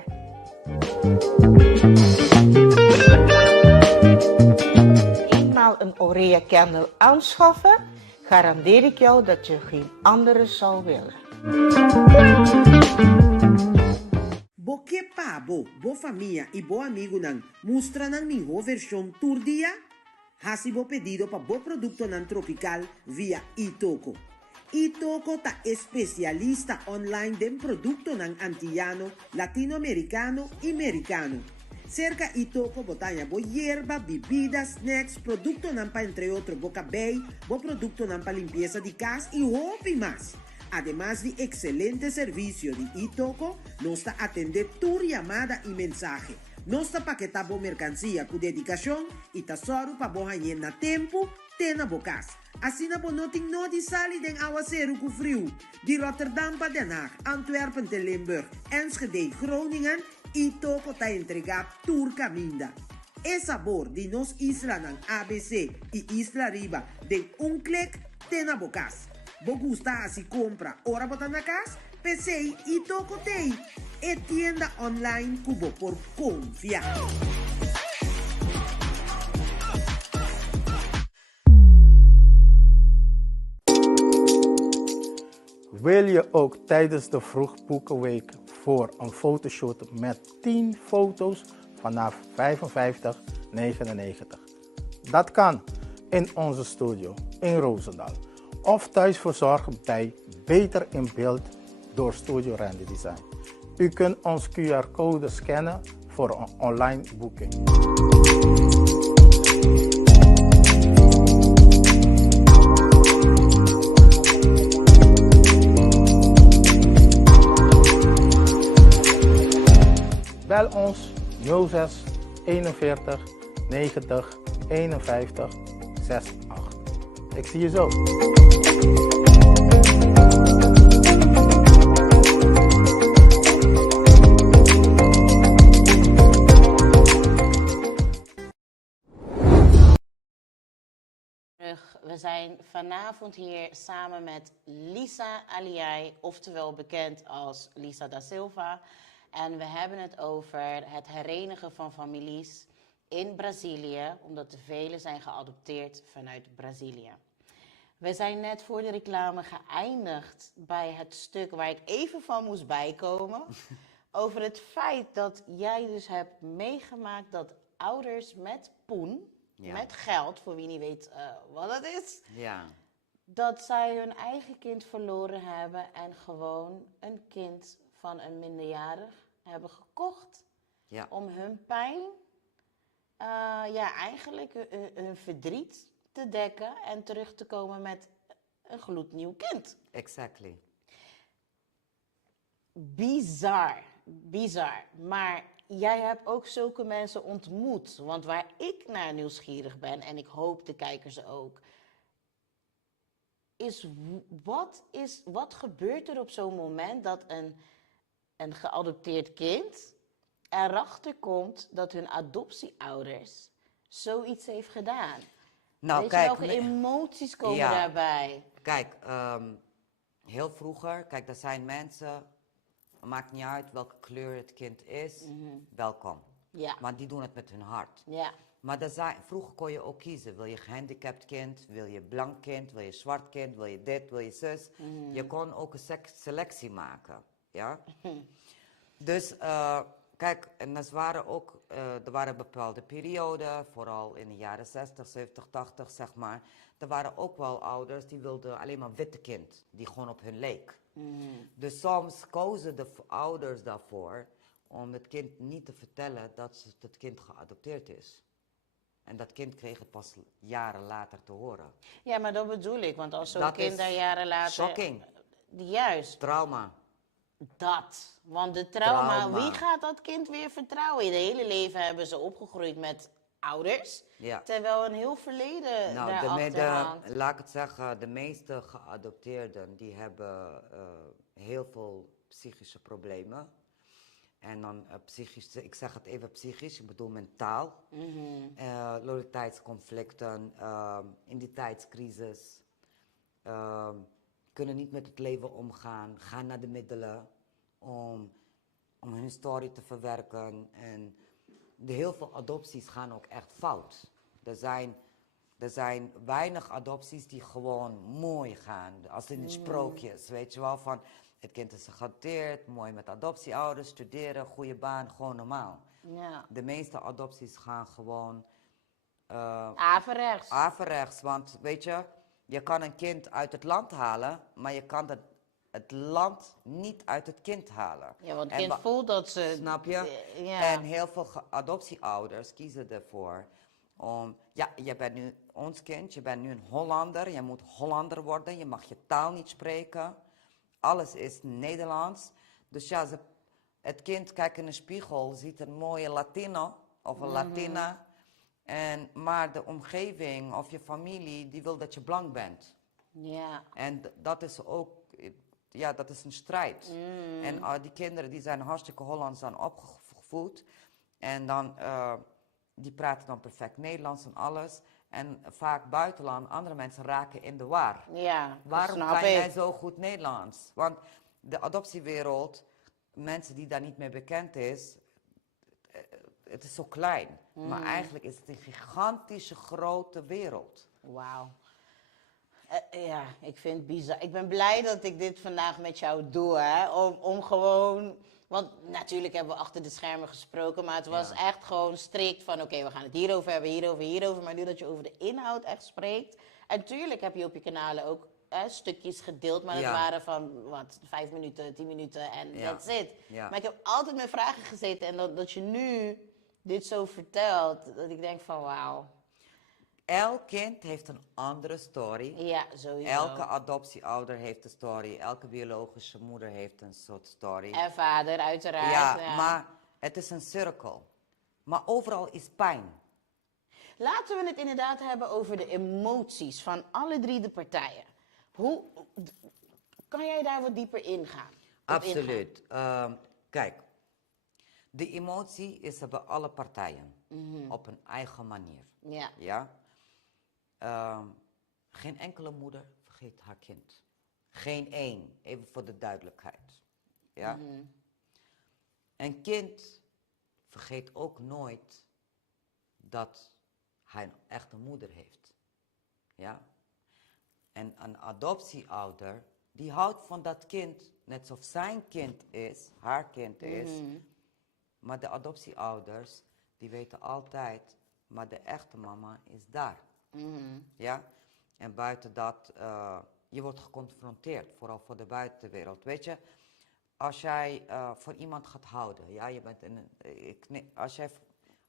Eenmaal een Aurea Candle aanschaffen, garandeer ik jou dat je geen andere zal willen. Bo que pabo, bo familia y bo amigo nan mustra nan mi ho versión tour dia? Hasi bo pedido pa bo producto nan tropical via Itoco. Itoco ta especialista online den producto nan antillano, latinoamericano y americano. Cerca Itoco botanya bo hierba, bebidas, snacks, producto nan pa entre otros bo cabello, bo producto nan pa limpieza de casa y hopi más. Además de excelente servicio de Itoco, nos está atender tu llamada y mensaje. Nos está paquetando mercancía con dedicación y tesoro para vos na tempo, tena bocas. Así na bonoting no di sali den aguacero con frio. Di Rotterdam pa Den Haag, Antwerpen te Limburg, Enschede, Groningen, Itoco ta entrega turca minda. El sabor de nos isla nan ABC y Isla Riba de un clic tena bocas. Bo gusta así compra, ora botan na casa, PC y Itoco Tei. E tienda online cubo por confiar. Wil je ook tijdens de Vroegboekenweek voor een fotoshoot met 10 foto's vanaf $55,99? Dat kan in onze studio in Roosendaal. Of thuis verzorgen bij Beter in Beeld door Studio Randy Design. U kunt ons QR-code scannen voor een online boeking. Bel ons 06 41 90 51 68. Ik zie je zo. We zijn vanavond hier samen met Lisa Aliai, oftewel bekend als Lisa da Silva. En we hebben het over het herenigen van families in Brazilië, omdat de velen zijn geadopteerd vanuit Brazilië. We zijn net voor de reclame geëindigd bij het stuk waar ik even van moest bijkomen. Over het feit dat jij dus hebt meegemaakt dat ouders met poen, met geld, voor wie niet weet wat dat is, dat zij hun eigen kind verloren hebben en gewoon een kind van een minderjarig hebben gekocht om hun pijn, eigenlijk hun verdriet te dekken en terug te komen met een gloednieuw kind. Exactly. Bizar. Maar jij hebt ook zulke mensen ontmoet. Want waar ik naar nieuwsgierig ben, en ik hoop de kijkers ook, is wat gebeurt er op zo'n moment dat een geadopteerd kind erachter komt dat hun adoptieouders zoiets heeft gedaan? Nou, weet kijk, je welke emoties komen daarbij? Kijk, heel vroeger, kijk, er zijn mensen, het maakt niet uit welke kleur het kind is, welkom. Ja. Maar die doen het met hun hart. Ja. Maar vroeger kon je ook kiezen. Wil je gehandicapt kind, wil je blank kind, wil je zwart kind, wil je dit, wil je zus. Je kon ook een selectie maken. Ja? Dus kijk, en er waren bepaalde perioden, vooral in de jaren 60, 70, 80 zeg maar. Er waren ook wel ouders die wilden alleen maar witte kind, die gewoon op hun leek. Dus soms kozen de ouders daarvoor om het kind niet te vertellen dat het kind geadopteerd is. En dat kind kreeg het pas jaren later te horen. Ja, maar dat bedoel ik, want als zo'n kind daar jaren later... Shocking. Juist. Trauma. Want de trauma, wie gaat dat kind weer vertrouwen? In het hele leven hebben ze opgegroeid met ouders. Ja. Terwijl een heel verleden Nou, daarachter hangt. laat ik het zeggen, de meeste geadopteerden die hebben heel veel psychische problemen. En dan psychisch, ik zeg het even psychisch, ik bedoel mentaal. Loyaliteitsconflicten, identiteitscrisis, kunnen niet met het leven omgaan, gaan naar de middelen om hun story te verwerken. En heel veel adopties gaan ook echt fout. Er zijn weinig adopties die gewoon mooi gaan. Als in de sprookjes, weet je wel, van het kind is geadopteerd, mooi met adoptieouders, studeren, goede baan, gewoon normaal. Ja. De meeste adopties gaan gewoon Averechts. averechts. Want weet je kan een kind uit het land halen, maar je kan het land niet uit het kind halen. Ja, want het En kind voelt dat ze... Snap je? Ja. En heel veel adoptieouders kiezen ervoor om... Ja, je bent nu ons kind, je bent nu een Hollander, je moet Hollander worden, je mag je taal niet spreken. Alles is Nederlands. Dus ja, het kind kijkt in de spiegel, ziet een mooie Latino of een Latina. Maar de omgeving of je familie, die wil dat je blank bent. Ja. En dat is ook... Ja, dat is een strijd. En die kinderen die zijn hartstikke Hollands dan opgevoed. En dan, die praten dan perfect Nederlands en alles. En vaak buitenland, andere mensen raken in de war. Ja, Waarom snap kan ik. jij zo goed Nederlands? Want de adoptiewereld, mensen die daar niet mee bekend is, het is zo klein. Maar eigenlijk is het een gigantische grote wereld. Wauw. Ja, ik vind het bizar. Ik ben blij dat ik dit vandaag met jou doe, hè. Om gewoon... Want natuurlijk hebben we achter de schermen gesproken, maar het was echt gewoon strikt van... Oké, we gaan het hierover hebben, hierover. Maar nu dat je over de inhoud echt spreekt... En tuurlijk heb je op je kanalen ook stukjes gedeeld, maar dat waren van, 5 minuten, 10 minuten en that's it. Ja. Maar ik heb altijd met vragen gezeten en dat je nu dit zo vertelt, dat ik denk van wauw. Elk kind heeft een andere story. Ja, sowieso. Elke adoptieouder heeft een story. Elke biologische moeder heeft een soort story. En vader, uiteraard. Ja, maar het is een cirkel. Maar overal is pijn. Laten we het inderdaad hebben over de emoties van alle 3 de partijen. Hoe kan jij daar wat dieper ingaan? Absoluut. Kijk, de emotie is er bij alle partijen. Op een eigen manier. Ja. Ja? Geen enkele moeder vergeet haar kind. Geen één, even voor de duidelijkheid. Ja? Een kind vergeet ook nooit dat hij een echte moeder heeft. Ja? En een adoptieouder, die houdt van dat kind, net zoals zijn kind is, haar kind is. Maar de adoptieouders, die weten altijd, maar de echte mama is daar. Ja? En buiten dat, je wordt geconfronteerd, vooral voor de buitenwereld. Weet je, als jij voor iemand gaat houden, ja, je bent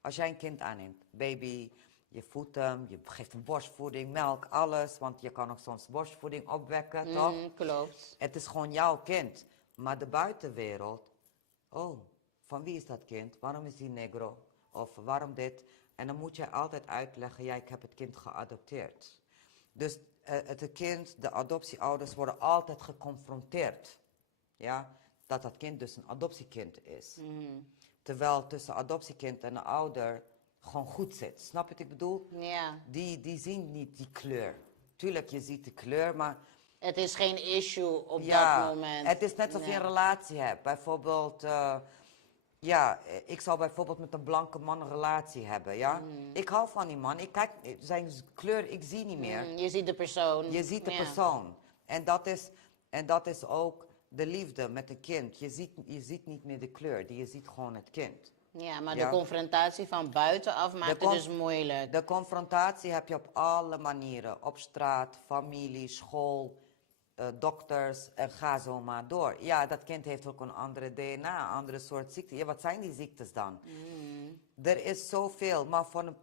als jij een kind aanneemt, baby, je voedt hem, je geeft hem borstvoeding, melk, alles, want je kan ook soms borstvoeding opwekken, toch? Klopt. Het is gewoon jouw kind. Maar de buitenwereld, oh, van wie is dat kind? Waarom is die negro? Of waarom dit? En dan moet je altijd uitleggen, ja, ik heb het kind geadopteerd. Dus het kind, de adoptieouders worden altijd geconfronteerd. Ja, dat dat kind dus een adoptiekind is. Terwijl tussen adoptiekind en een ouder gewoon goed zit. Snap je wat ik bedoel? Ja. Die zien niet die kleur. Tuurlijk, je ziet de kleur, maar... Het is geen issue op ja, dat moment. Het is net alsof je een relatie hebt. Bijvoorbeeld, ik zou bijvoorbeeld met een blanke man een relatie hebben, ja? Ik hou van die man. Ik kijk, zijn kleur, ik zie niet meer. Je ziet de persoon. Je ziet de persoon. En dat is ook de liefde met een kind. Je ziet niet meer de kleur, je ziet gewoon het kind. Ja, maar de confrontatie van buitenaf maakt het dus moeilijk. De confrontatie heb je op alle manieren. Op straat, familie, school, dokters en ga zo maar door. Ja, dat kind heeft ook een andere DNA, een andere soort ziekte. Ja, wat zijn die ziektes dan? Er is zoveel, maar voor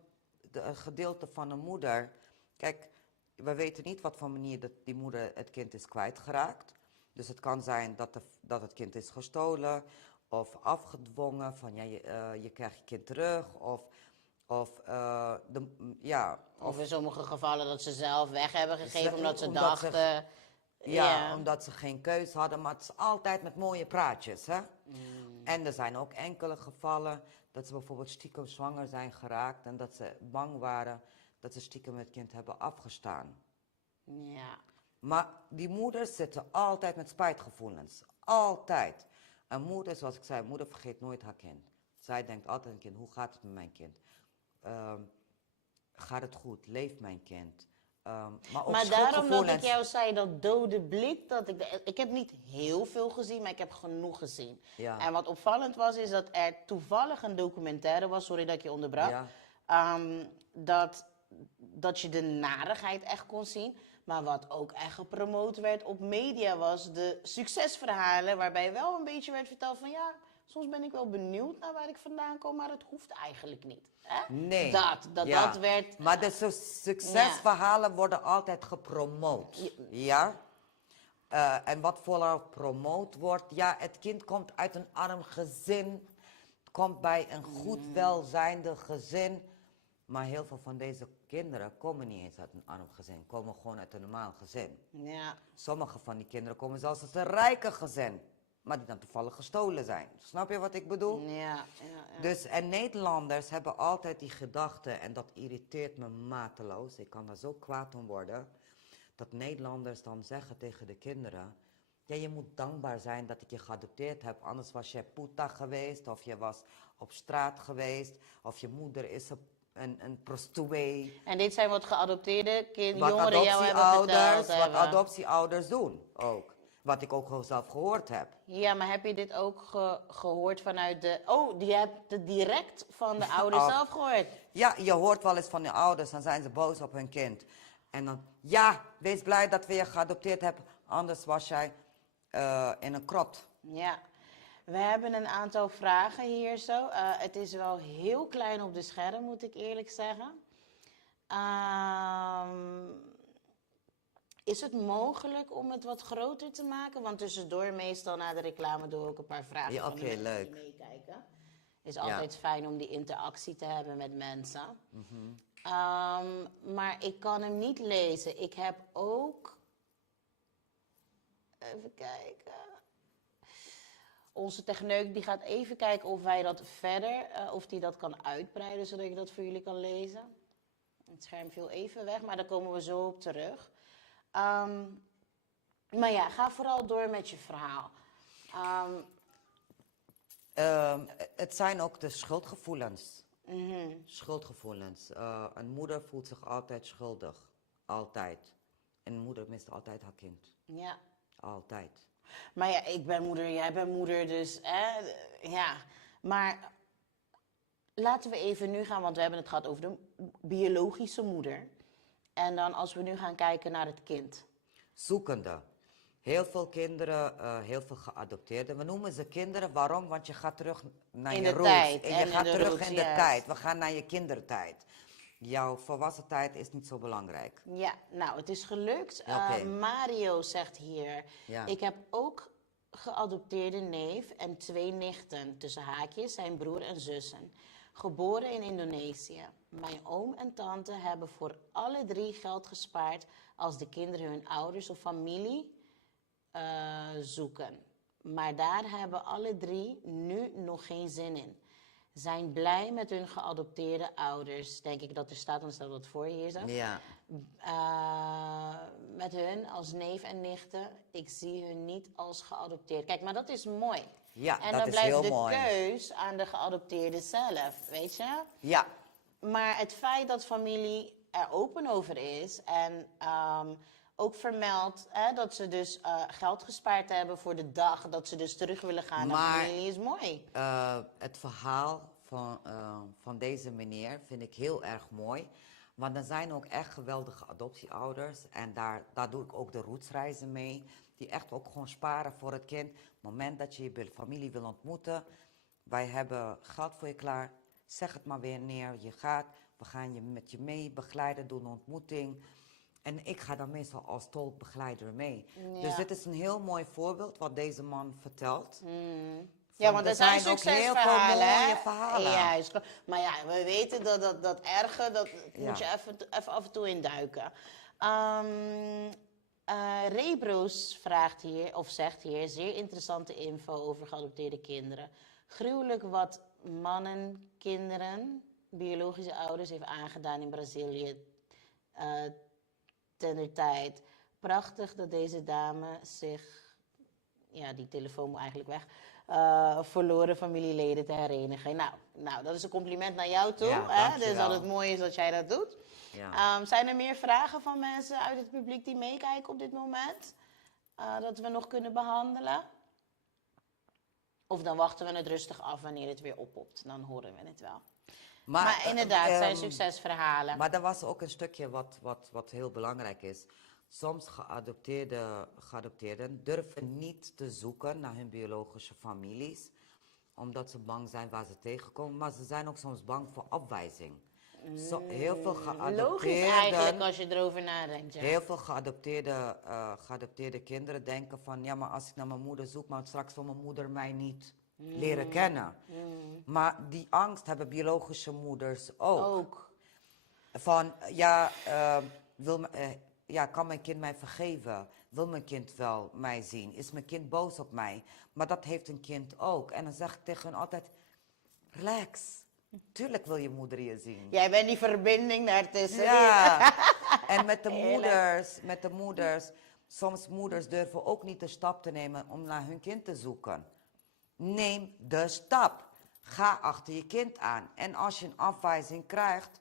een gedeelte van een moeder... Kijk, we weten niet wat voor manier die moeder het kind is kwijtgeraakt. Dus het kan zijn dat het kind is gestolen of afgedwongen, van ja, je krijgt je kind terug. Of Of, Of in sommige gevallen dat ze zelf weg hebben gegeven Ze- omdat ze omdat ze- dachten... omdat ze geen keus hadden, maar het is altijd met mooie praatjes, hè? En er zijn ook enkele gevallen dat ze bijvoorbeeld stiekem zwanger zijn geraakt en dat ze bang waren dat ze stiekem het kind hebben afgestaan. Ja. Maar die moeders zitten altijd met spijtgevoelens. Altijd. Een moeder, zoals ik zei, moeder vergeet nooit haar kind. Zij denkt altijd aan kind, hoe gaat het met mijn kind? Gaat het goed? Leeft mijn kind? Maar ook Maar daarom dat ik schuldgevoelens. jou zei, dat dode blik, ik heb niet heel veel gezien, maar ik heb genoeg gezien. Ja. En wat opvallend was, is dat er toevallig een documentaire was, sorry dat ik je onderbrak, Ja. dat je de narigheid echt kon zien. Maar wat ook echt gepromoot werd op media was de succesverhalen, waarbij wel een beetje werd verteld van ja, soms ben ik wel benieuwd naar waar ik vandaan kom, maar het hoeft eigenlijk niet. Hè? Nee. Dat werd... Maar de succesverhalen worden altijd gepromoot. Ja? En wat vooral gepromoot wordt, ja, het kind komt uit een arm gezin, komt bij een goed welzijnde gezin. Maar heel veel van deze kinderen komen niet eens uit een arm gezin, komen gewoon uit een normaal gezin. Ja. Sommige van die kinderen komen zelfs uit een rijke gezin, maar die dan toevallig gestolen zijn. Snap je wat ik bedoel? Ja. Dus, en Nederlanders hebben altijd die gedachte, en dat irriteert me mateloos, ik kan daar zo kwaad om worden, dat Nederlanders dan zeggen tegen de kinderen, ja, je moet dankbaar zijn dat ik je geadopteerd heb, anders was je puta geweest, of je was op straat geweest, of je moeder is een prostituee. En dit zijn wat geadopteerde Wat jongeren jou hebben verteld wat hebben. adoptieouders doen ook. Wat ik ook gewoon zelf gehoord heb. Ja, maar heb je dit ook gehoord vanuit de... Oh, je hebt het direct van de ouders zelf gehoord. Ja, je hoort wel eens van de ouders, dan zijn ze boos op hun kind. En dan, ja, wees blij dat we je geadopteerd hebben, anders was jij in een krot. Ja. We hebben een aantal vragen hier zo. Het is wel heel klein op de scherm, moet ik eerlijk zeggen. Is het mogelijk om het wat groter te maken? Want tussendoor, meestal na de reclame, doe ik ook een paar vragen Ja, van de oké, mensen leuk. die meekijken. Het is altijd fijn om die interactie te hebben met mensen. Maar ik kan hem niet lezen. Ik heb ook... Even kijken... Onze techneuk die gaat even kijken of wij dat verder, of die dat kan uitbreiden, zodat ik dat voor jullie kan lezen. Het scherm viel even weg, maar daar komen we zo op terug. Maar ja, ga vooral door met je verhaal. Het zijn ook de schuldgevoelens. Schuldgevoelens. Een moeder voelt zich altijd schuldig. Altijd. En een moeder mist altijd haar kind. Ja. Altijd. Maar ja, ik ben moeder, jij bent moeder, dus ja. Maar laten we even nu gaan, want we hebben het gehad over de biologische moeder. En dan als we nu gaan kijken naar het kind. Zoekende. Heel veel kinderen, heel veel geadopteerden. We noemen ze kinderen. Waarom? Want je gaat terug naar In je de roots. tijd. En je En gaat in de terug roots, in de juist. tijd. We gaan naar je kindertijd. Jouw volwassen tijd is niet zo belangrijk. Ja, nou, het is gelukt. Oké. Mario zegt hier, Ja. ik heb ook geadopteerde neef en 2 nichten, tussen haakjes, zijn broer en zussen. Geboren in Indonesië. Mijn oom en tante hebben voor alle 3 geld gespaard als de kinderen hun ouders of familie zoeken. Maar daar hebben alle 3 nu nog geen zin in. Zijn blij met hun geadopteerde ouders. Denk ik dat er staat, dan staat dat voor je hier zo. Ja. Met hun als neef en nichten. Ik zie hun niet als geadopteerd. Kijk, maar dat is mooi. Ja, en dat dan is blijft heel de mooi. keus aan de geadopteerde zelf, weet je? Ja. Maar het feit dat familie er open over is en ook vermeldt dat ze dus geld gespaard hebben voor de dag dat ze dus terug willen gaan naar Maar, familie is mooi. Het verhaal van deze meneer vind ik heel erg mooi. Want er zijn ook echt geweldige adoptieouders. En daar doe ik ook de rootsreizen mee. Die echt ook gewoon sparen voor het kind. Op het moment dat je je familie wil ontmoeten. Wij hebben geld voor je klaar. Zeg het maar weer neer. Je gaat. We gaan je met je mee begeleiden. Doen een ontmoeting. En ik ga dan meestal als tolkbegeleider mee. Ja. Dus dit is een heel mooi voorbeeld wat deze man vertelt. Ja, want er zijn ook heel veel succesverhalen. hè? mooie verhalen. Juist. Maar ja, we weten dat erge, dat Ja. moet je even af en toe induiken. Rebroos vraagt hier, of zegt hier, zeer interessante info over geadopteerde kinderen. Gruwelijk wat mannen, kinderen, biologische ouders heeft aangedaan in Brazilië tendertijd. Prachtig dat deze dame zich, ja, die telefoon moet eigenlijk weg, verloren familieleden te herenigen. Nou, dat is een compliment naar jou toe. Ja, hè? dankjewel. Dus dat het mooi is dat jij dat doet. Ja. Zijn er meer vragen van mensen uit het publiek die meekijken op dit moment? Dat we nog kunnen behandelen? Of dan wachten we het rustig af wanneer het weer oppopt. Dan horen we het wel. Maar inderdaad, het zijn succesverhalen. Maar er was ook een stukje wat heel belangrijk is. Soms geadopteerden durven niet te zoeken naar hun biologische families. Omdat ze bang zijn waar ze tegenkomen. Maar ze zijn ook soms bang voor afwijzing. Heel veel Logisch eigenlijk als je erover nadenkt. Ja. Heel veel geadopteerde kinderen denken van... ja, maar als ik naar mijn moeder zoek, maar straks wil mijn moeder mij niet leren kennen. Maar die angst hebben biologische moeders ook. Van, kan mijn kind mij vergeven? Wil mijn kind wel mij zien? Is mijn kind boos op mij? Maar dat heeft een kind ook. En dan zeg ik tegen hen altijd, relax. Tuurlijk wil je moeder je zien. Jij bent die verbinding daartussen. Ja, en met de moeders, soms moeders durven ook niet de stap te nemen om naar hun kind te zoeken. Neem de stap. Ga achter je kind aan. En als je een afwijzing krijgt,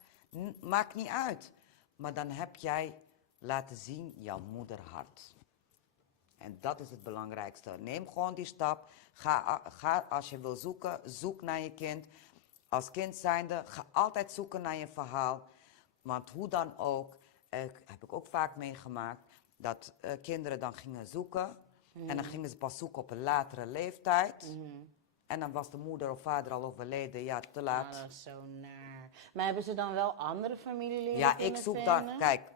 maakt niet uit. Maar dan heb jij laten zien jouw moederhart. En dat is het belangrijkste. Neem gewoon die stap. Ga als je wil zoeken, zoek naar je kind. Als kind zijnde, ga altijd zoeken naar je verhaal. Want hoe dan ook, heb ik ook vaak meegemaakt, dat kinderen dan gingen zoeken. En dan gingen ze pas zoeken op een latere leeftijd. En dan was de moeder of vader al overleden, ja, te laat. Dat is zo naar. Maar hebben ze dan wel andere familieleden Ja, kunnen ik zoek vinden? dan, kijk,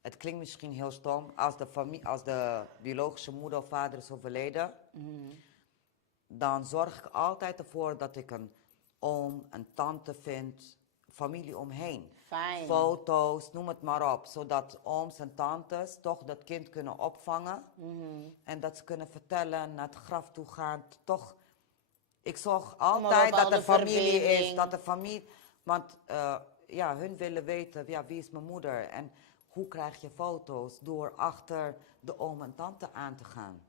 het klinkt misschien heel stom, als de biologische moeder of vader is overleden, dan zorg ik altijd ervoor dat ik een oom, een tante vind, familie omheen. Fijn. Foto's, noem het maar op, zodat ooms en tantes toch dat kind kunnen opvangen en dat ze kunnen vertellen, naar het graf toe gaan, toch. Ik zorg altijd dat er familie is, dat de familie, want hun willen weten, ja, wie is mijn moeder en hoe krijg je foto's door achter de oom en tante aan te gaan.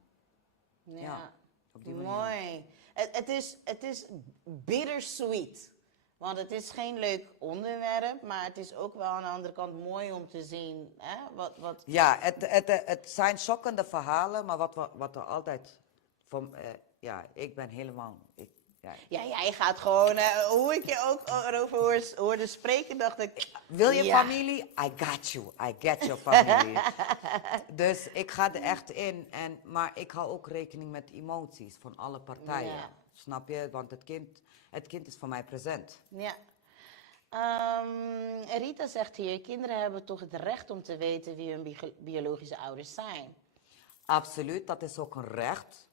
Ja, op die manier. Mooi. Het is bittersweet. Want het is geen leuk onderwerp, maar het is ook wel aan de andere kant mooi om te zien. Hè? Ja, het zijn schokkende verhalen, maar wat er altijd... ik ben helemaal... Ja, jij gaat gewoon... hoe ik je ook erover hoorde spreken, dacht ik... Wil je familie? I got you. I get your family. Dus ik ga er echt in. Maar ik hou ook rekening met emoties van alle partijen. Ja. Snap je? Want het kind is voor mij present. Ja. Rita zegt hier, kinderen hebben toch het recht om te weten wie hun biologische ouders zijn. Absoluut, dat is ook een recht.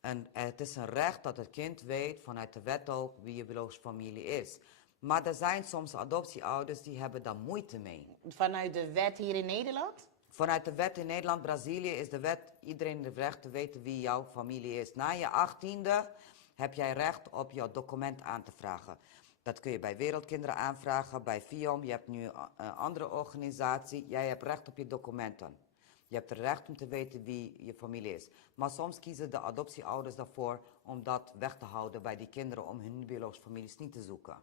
En het is een recht dat het kind weet, vanuit de wet ook, wie je biologische familie is. Maar er zijn soms adoptieouders die hebben daar moeite mee. Vanuit de wet hier in Nederland? Vanuit de wet in Nederland, Brazilië is de wet, iedereen heeft recht te weten wie jouw familie is. Na je 18e heb jij recht op jouw document aan te vragen. Dat kun je bij Wereldkinderen aanvragen, bij FIOM, je hebt nu een andere organisatie. Jij hebt recht op je documenten. Je hebt het recht om te weten wie je familie is. Maar soms kiezen de adoptieouders daarvoor om dat weg te houden bij die kinderen, om hun biologische families niet te zoeken.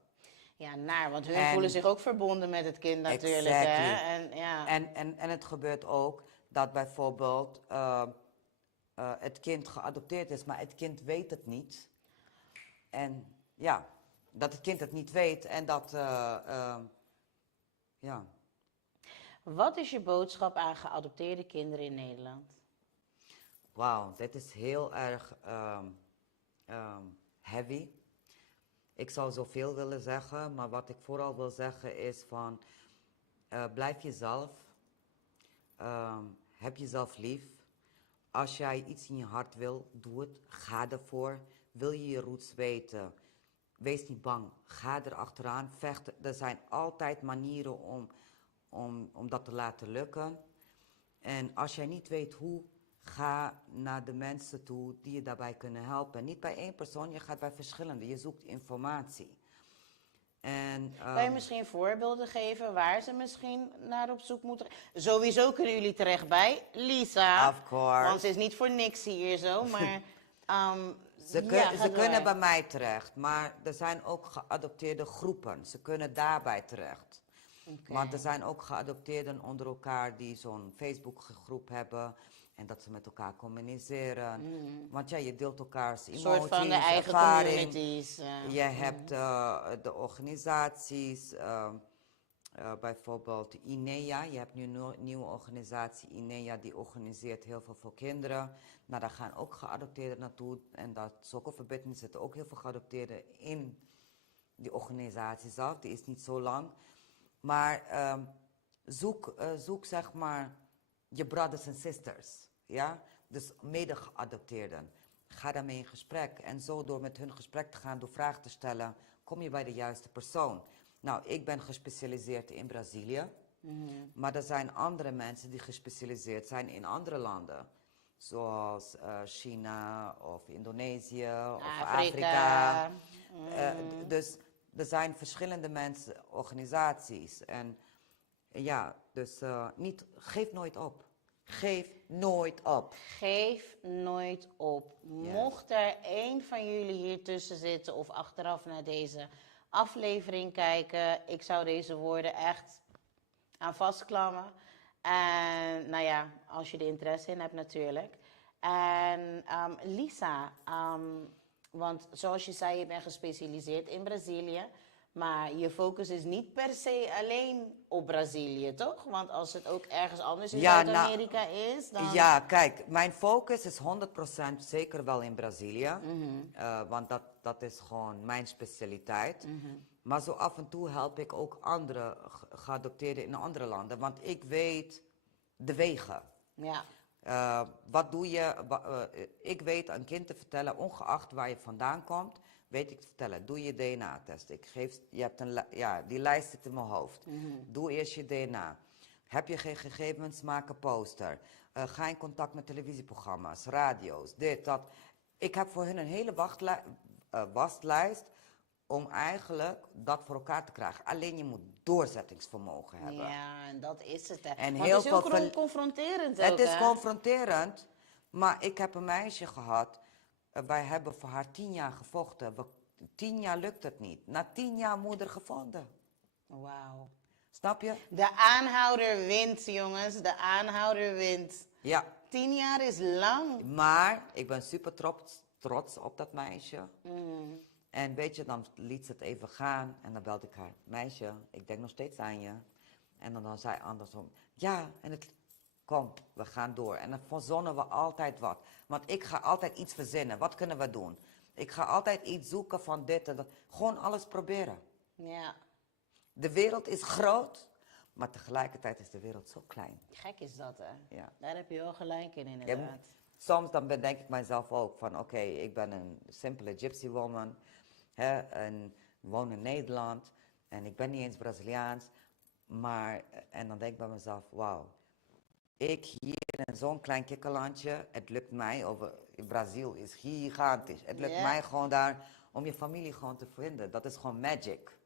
Ja, want hun voelen zich ook verbonden met het kind natuurlijk. Exactly. Hè? En het gebeurt ook dat bijvoorbeeld het kind geadopteerd is, maar het kind weet het niet. En ja, dat het kind het niet weet en dat, ja. Wat is je boodschap aan geadopteerde kinderen in Nederland? Wauw, dit is heel erg heavy. Ik zou zoveel willen zeggen, maar wat ik vooral wil zeggen is van... blijf jezelf. Heb jezelf lief. als jij iets in je hart wil, doe het. Ga ervoor. Wil je je roots weten? Wees niet bang. Ga er achteraan. Vechten. Er zijn altijd manieren om dat te laten lukken. En als jij niet weet hoe, ga naar de mensen toe die je daarbij kunnen helpen. Niet bij één persoon, je gaat bij verschillende. Je zoekt informatie. En, Kan je misschien voorbeelden geven waar ze misschien naar op zoek moeten? Sowieso kunnen jullie terecht bij Lisa. Of course. Want ze is niet voor niks hier zo, maar... Ze kunnen bij mij terecht, maar er zijn ook geadopteerde groepen. Ze kunnen daarbij terecht. Want er zijn ook geadopteerden onder elkaar die zo'n Facebookgroep hebben. En dat ze met elkaar communiceren. Want ja, je deelt elkaars emoties, Een soort van de eigen ervaring. communities. Je hebt de organisaties, bijvoorbeeld INEA. Je hebt nu een nieuwe organisatie, INEA, die organiseert heel veel voor kinderen. Nou, daar gaan ook geadopteerden naartoe. En dat is ook een verbinding. Er zitten ook heel veel geadopteerden in die organisatie zelf. Die is niet zo lang. Maar zoek zeg maar je brothers en sisters. Ja? Dus mede geadopteerden. Ga daarmee in gesprek. En zo door met hun gesprek te gaan, door vragen te stellen, kom je bij de juiste persoon. Nou, ik ben gespecialiseerd in Brazilië. Maar er zijn andere mensen die gespecialiseerd zijn in andere landen. Zoals China of Indonesië of Afrika. Dus er zijn verschillende mensen, organisaties. En ja, dus geef nooit op. Geef nooit op. Geef nooit op. Mocht er één van jullie hier tussen zitten of achteraf naar deze aflevering kijken, ik zou deze woorden echt aan vastklammen. En nou ja, als je er interesse in hebt natuurlijk. En Lisa, want zoals je zei, je bent gespecialiseerd in Brazilië. Maar je focus is niet per se alleen op Brazilië, toch? Want als het ook ergens anders in Zuid-Amerika is, dan... Ja, kijk, mijn focus is 100% zeker wel in Brazilië. Want dat is gewoon mijn specialiteit. Maar zo af en toe help ik ook andere geadopteerden in andere landen. Want ik weet de wegen. Ja. Wat doe je? Ik weet een kind te vertellen, ongeacht waar je vandaan komt, weet ik te vertellen. Doe je DNA-test. Je hebt die lijst zit in mijn hoofd. Doe eerst je DNA. Heb je geen gegevens, maak een poster. Ga in contact met televisieprogramma's, radio's, dit, dat. Ik heb voor hun een hele waslijst om eigenlijk dat voor elkaar te krijgen. Alleen je moet doorzettingsvermogen hebben. Ja, en dat is het. Hè. En want heel het is veel heel confronterend ook, Het is hè? confronterend, maar ik heb een meisje gehad. Wij hebben voor haar 10 jaar gevochten. 10 jaar lukt het niet. Na 10 jaar moeder gevonden. Wauw. Snap je? De aanhouder wint, jongens. De aanhouder wint. Ja. 10 jaar is lang. Maar ik ben super trots op dat meisje. En weet je, dan liet ze het even gaan. En dan belde ik haar. Meisje, ik denk nog steeds aan je. En dan zei andersom. Ja, en kom, we gaan door. En dan verzonnen we altijd wat. Want ik ga altijd iets verzinnen. Wat kunnen we doen? Ik ga altijd iets zoeken van dit en dat. Gewoon alles proberen. Ja. De wereld is groot, maar tegelijkertijd is de wereld zo klein. Gek is dat, hè? Ja. Daar heb je wel gelijk in, inderdaad. Soms dan bedenk ik mijzelf ook van oké, ik ben een simpele gypsy woman. En woon in Nederland. En ik ben niet eens Braziliaans. Maar, en dan denk ik bij mezelf, wauw. Ik hier in zo'n klein kikkerlandje, het lukt mij, Brazil is gigantisch. Het lukt mij gewoon daar om je familie gewoon te vinden. Dat is gewoon magic.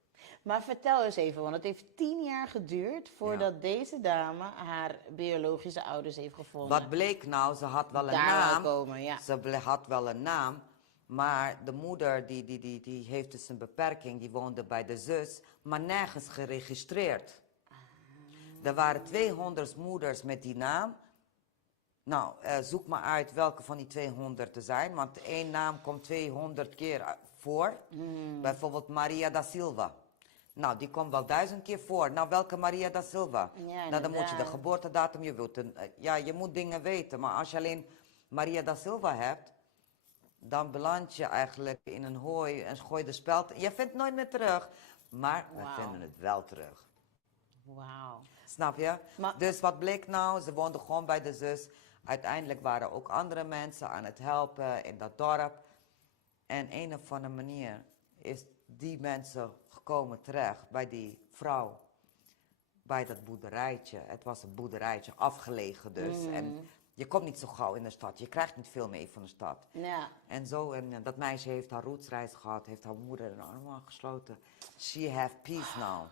Maar vertel eens even, want het heeft 10 jaar geduurd voordat deze dame haar biologische ouders heeft gevonden. Wat bleek nou, ze had wel een naam. Ze had wel een naam, maar de moeder die heeft dus een beperking, die woonde bij de zus, maar nergens geregistreerd. Er waren 200 moeders met die naam. Nou, zoek maar uit welke van die 200 er zijn, want één naam komt 200 keer voor. Bijvoorbeeld Maria da Silva. Nou, die komt wel 1000 keer voor. Nou, welke Maria da Silva? Ja, nou, dan moet je de geboortedatum, je moet dingen weten. Maar als je alleen Maria da Silva hebt, dan beland je eigenlijk in een hooi en gooi de speld. Je vindt het nooit meer terug, maar we vinden het wel terug. Wauw. Snap je? Dus wat bleek nou? Ze woonde gewoon bij de zus. Uiteindelijk waren ook andere mensen aan het helpen in dat dorp. En een of andere manier is die mensen gekomen terecht bij die vrouw. Bij dat boerderijtje. Het was een boerderijtje, afgelegen dus. En je komt niet zo gauw in de stad. Je krijgt niet veel mee van de stad. Ja. En zo, en dat meisje heeft haar rootsreis gehad, heeft haar moeder de armen gesloten. She have peace now.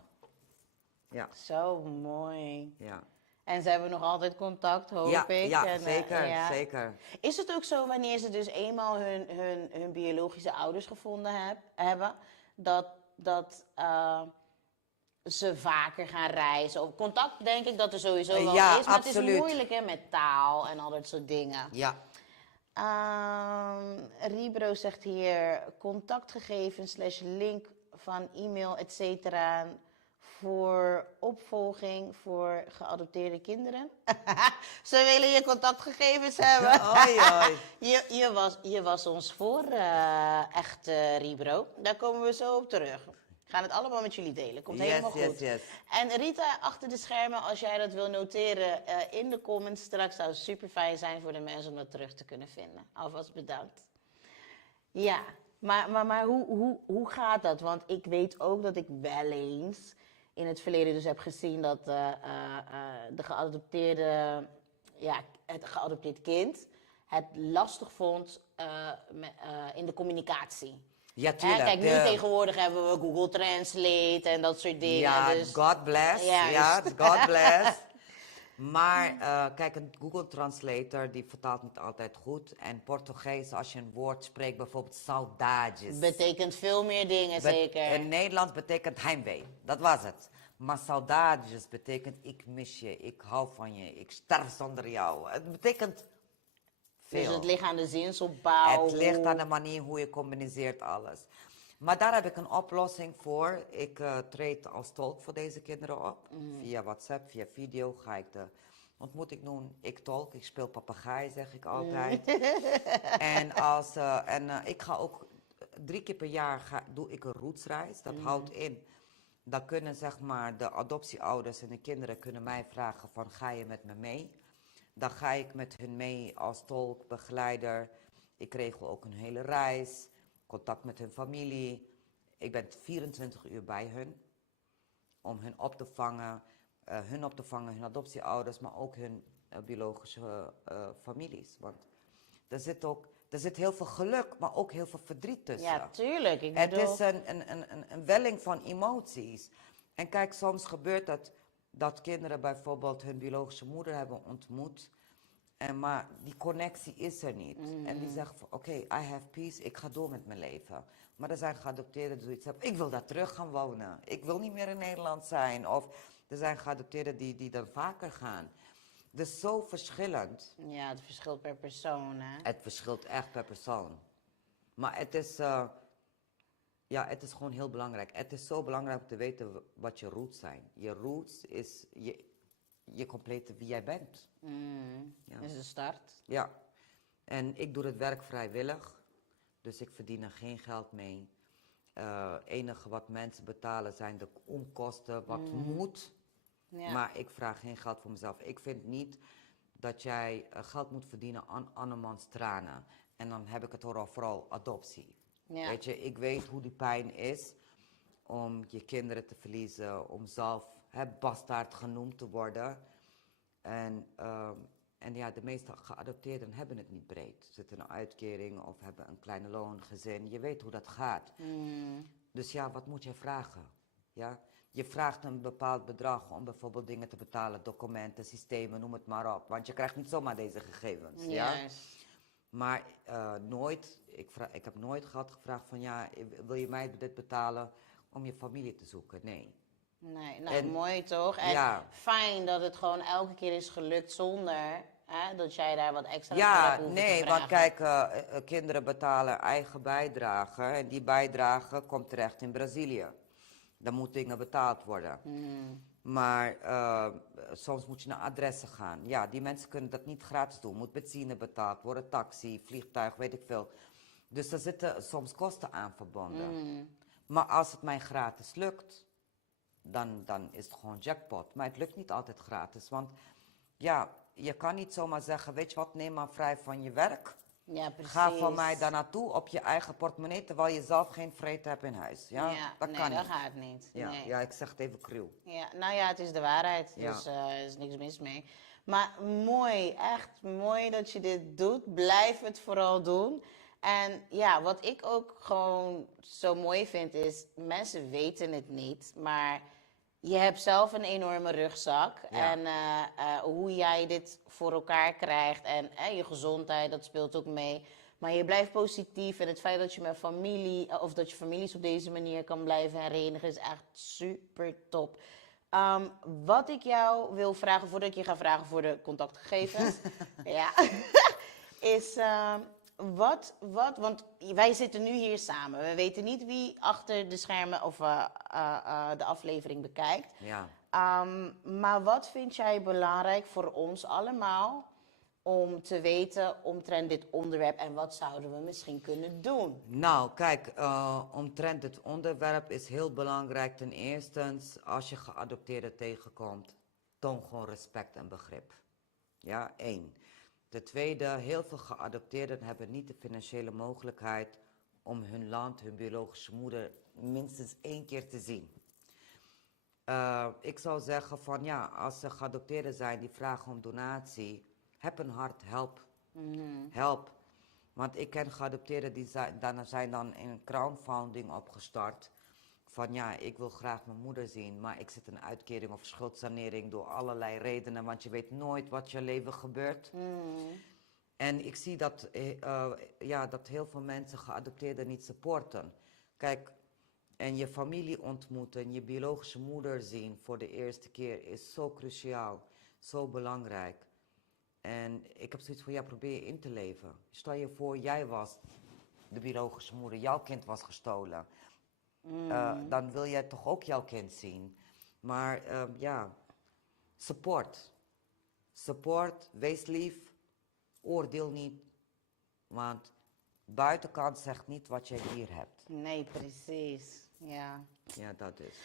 Ja. Zo mooi. Ja. En ze hebben nog altijd contact, hoop Ja, ik. ja, En, zeker, ja. zeker. Is het ook zo wanneer ze dus eenmaal hun biologische ouders gevonden hebben, dat ze vaker gaan reizen? Of contact denk ik dat er sowieso wel Ja, is, maar het absoluut. is moeilijk hè, met taal en al dat soort dingen. Ja. Ribro zegt hier contactgegevens / link van e-mail, et cetera, voor opvolging voor geadopteerde kinderen. Ze willen je contactgegevens hebben. Oei, oei. Je was ons voor, echt, Ribro. Daar komen we zo op terug. We gaan het allemaal met jullie delen. Komt helemaal goed. Yes. En Rita, achter de schermen, als jij dat wil noteren in de comments straks, zou het super fijn zijn voor de mensen om dat terug te kunnen vinden. Alvast bedankt. Ja, maar hoe gaat dat? Want ik weet ook dat ik wel eens in het verleden dus heb gezien dat de geadopteerde, het geadopteerd kind het lastig vond in de communicatie. Ja, tuurlijk. Kijk, nu tegenwoordig hebben we Google Translate en dat soort dingen. Ja, dus... God bless. Juist. Ja, God bless. Maar kijk, een Google Translator die vertaalt niet altijd goed. En Portugees, als je een woord spreekt, bijvoorbeeld saudades. Betekent veel meer dingen, zeker. In Nederlands betekent heimwee. Dat was het. Maar saudades betekent ik mis je, ik hou van je, ik sterf zonder jou. Het betekent veel. Dus het ligt aan de zinsopbouw. Het ligt aan de manier hoe je communiceert alles. Maar daar heb ik een oplossing voor. Ik treed als tolk voor deze kinderen op. Via WhatsApp, via video ga ik de ontmoeting doen. Ik tolk, ik speel papegaai, zeg ik altijd. En ik ga ook 3 keer per jaar doe ik een rootsreis. Dat houdt in, dan kunnen zeg maar de adoptieouders en de kinderen kunnen mij vragen van ga je met me mee? Dan ga ik met hun mee als tolk, begeleider. Ik regel ook een hele reis, contact met hun familie. Ik ben 24 uur bij hun om hun op te vangen. Hun adoptieouders, maar ook hun biologische families. Want er zit heel veel geluk, maar ook heel veel verdriet tussen. Ja, tuurlijk. Het is een welling van emoties. En kijk, soms gebeurt dat kinderen bijvoorbeeld hun biologische moeder hebben ontmoet. Maar die connectie is er niet. En die zeggen van oké, I have peace, ik ga door met mijn leven. Maar er zijn geadopteerden die zoiets hebben, ik wil daar terug gaan wonen. Ik wil niet meer in Nederland zijn. Of er zijn geadopteerden die dan vaker gaan. Dus zo verschillend. Ja, het verschilt per persoon, hè? Het verschilt echt per persoon. Maar het is gewoon heel belangrijk. Het is zo belangrijk om te weten wat je roots zijn. Je roots is je complete wie jij bent. Dat is de start. Ja. En ik doe het werk vrijwillig. Dus ik verdien er geen geld mee. Enige wat mensen betalen zijn de onkosten, wat moet. Ja. Maar ik vraag geen geld voor mezelf. Ik vind niet dat jij geld moet verdienen aan andermans tranen. En dan heb ik het vooral adoptie. Ja. Weet je, ik weet hoe die pijn is om je kinderen te verliezen, om zelf bastaard genoemd te worden. En ja, de meeste geadopteerden hebben het niet breed. Ze zitten in een uitkering of hebben een kleine loongezin. Je weet hoe dat gaat. Dus ja, wat moet je vragen? Ja? Je vraagt een bepaald bedrag om bijvoorbeeld dingen te betalen, documenten, systemen, noem het maar op. Want je krijgt niet zomaar deze gegevens. Ja? Maar ik heb nooit geld gevraagd van ja, wil je mij dit betalen om je familie te zoeken? Nee. Nee, nou mooi toch? En fijn dat het gewoon elke keer is gelukt zonder dat jij daar wat extra voor hebt hoeven te vragen. Want kijk, kinderen betalen eigen bijdrage en die bijdrage komt terecht in Brazilië. Dan moeten dingen betaald worden. Maar soms moet je naar adressen gaan. Ja, die mensen kunnen dat niet gratis doen. Moet benzine betaald worden, taxi, vliegtuig, weet ik veel. Dus er zitten soms kosten aan verbonden. Maar als het mij gratis lukt, dan is het gewoon jackpot. Maar het lukt niet altijd gratis. Want ja, je kan niet zomaar zeggen, weet je wat, neem maar vrij van je werk. Ja, precies. Ga van mij daar naartoe op je eigen portemonnee, terwijl je zelf geen vrede hebt in huis. Ja, dat kan dat niet. gaat niet. Ja, Nee. ja, ik zeg het even cruw. Ja, nou ja, het is de waarheid, Ja. dus er is niks mis mee. Maar mooi, echt mooi dat je dit doet. Blijf het vooral doen. En ja, wat ik ook gewoon zo mooi vind is, mensen weten het niet, maar je hebt zelf een enorme rugzak. Ja. En hoe jij dit voor elkaar krijgt en je gezondheid, dat speelt ook mee. Maar je blijft positief en het feit dat je met familie, of dat je families op deze manier kan blijven herenigen, is echt super top. Wat ik jou wil vragen, voordat ik je ga vragen voor de contactgegevens, ja, is want wij zitten nu hier samen. We weten niet wie achter de schermen of de aflevering bekijkt. Ja. Maar wat vind jij belangrijk voor ons allemaal om te weten omtrent dit onderwerp en wat zouden we misschien kunnen doen? Nou, kijk, omtrent het onderwerp is heel belangrijk. Ten eerste, als je geadopteerden tegenkomt, toon gewoon respect en begrip. Ja, 1. Ten tweede, heel veel geadopteerden hebben niet de financiële mogelijkheid om hun land, hun biologische moeder, minstens 1 keer te zien. Ik zou zeggen van ja, als ze geadopteerden zijn die vragen om donatie, heb een hart, help. Help. Want ik ken geadopteerden die zijn dan in een crowdfunding opgestart. Van ja, ik wil graag mijn moeder zien, maar ik zit in uitkering of schuldsanering door allerlei redenen, want je weet nooit wat je leven gebeurt. En ik zie dat, dat heel veel mensen geadopteerden niet supporten. Kijk, en je familie ontmoeten, je biologische moeder zien voor de eerste keer is zo cruciaal, zo belangrijk. En ik heb zoiets van, ja, probeer je in te leven. Stel je voor, jij was de biologische moeder, jouw kind was gestolen. Dan wil jij toch ook jouw kind zien. Maar support. Support, wees lief, oordeel niet. Want buitenkant zegt niet wat jij hier hebt. Nee, precies. Ja. Ja, dat is.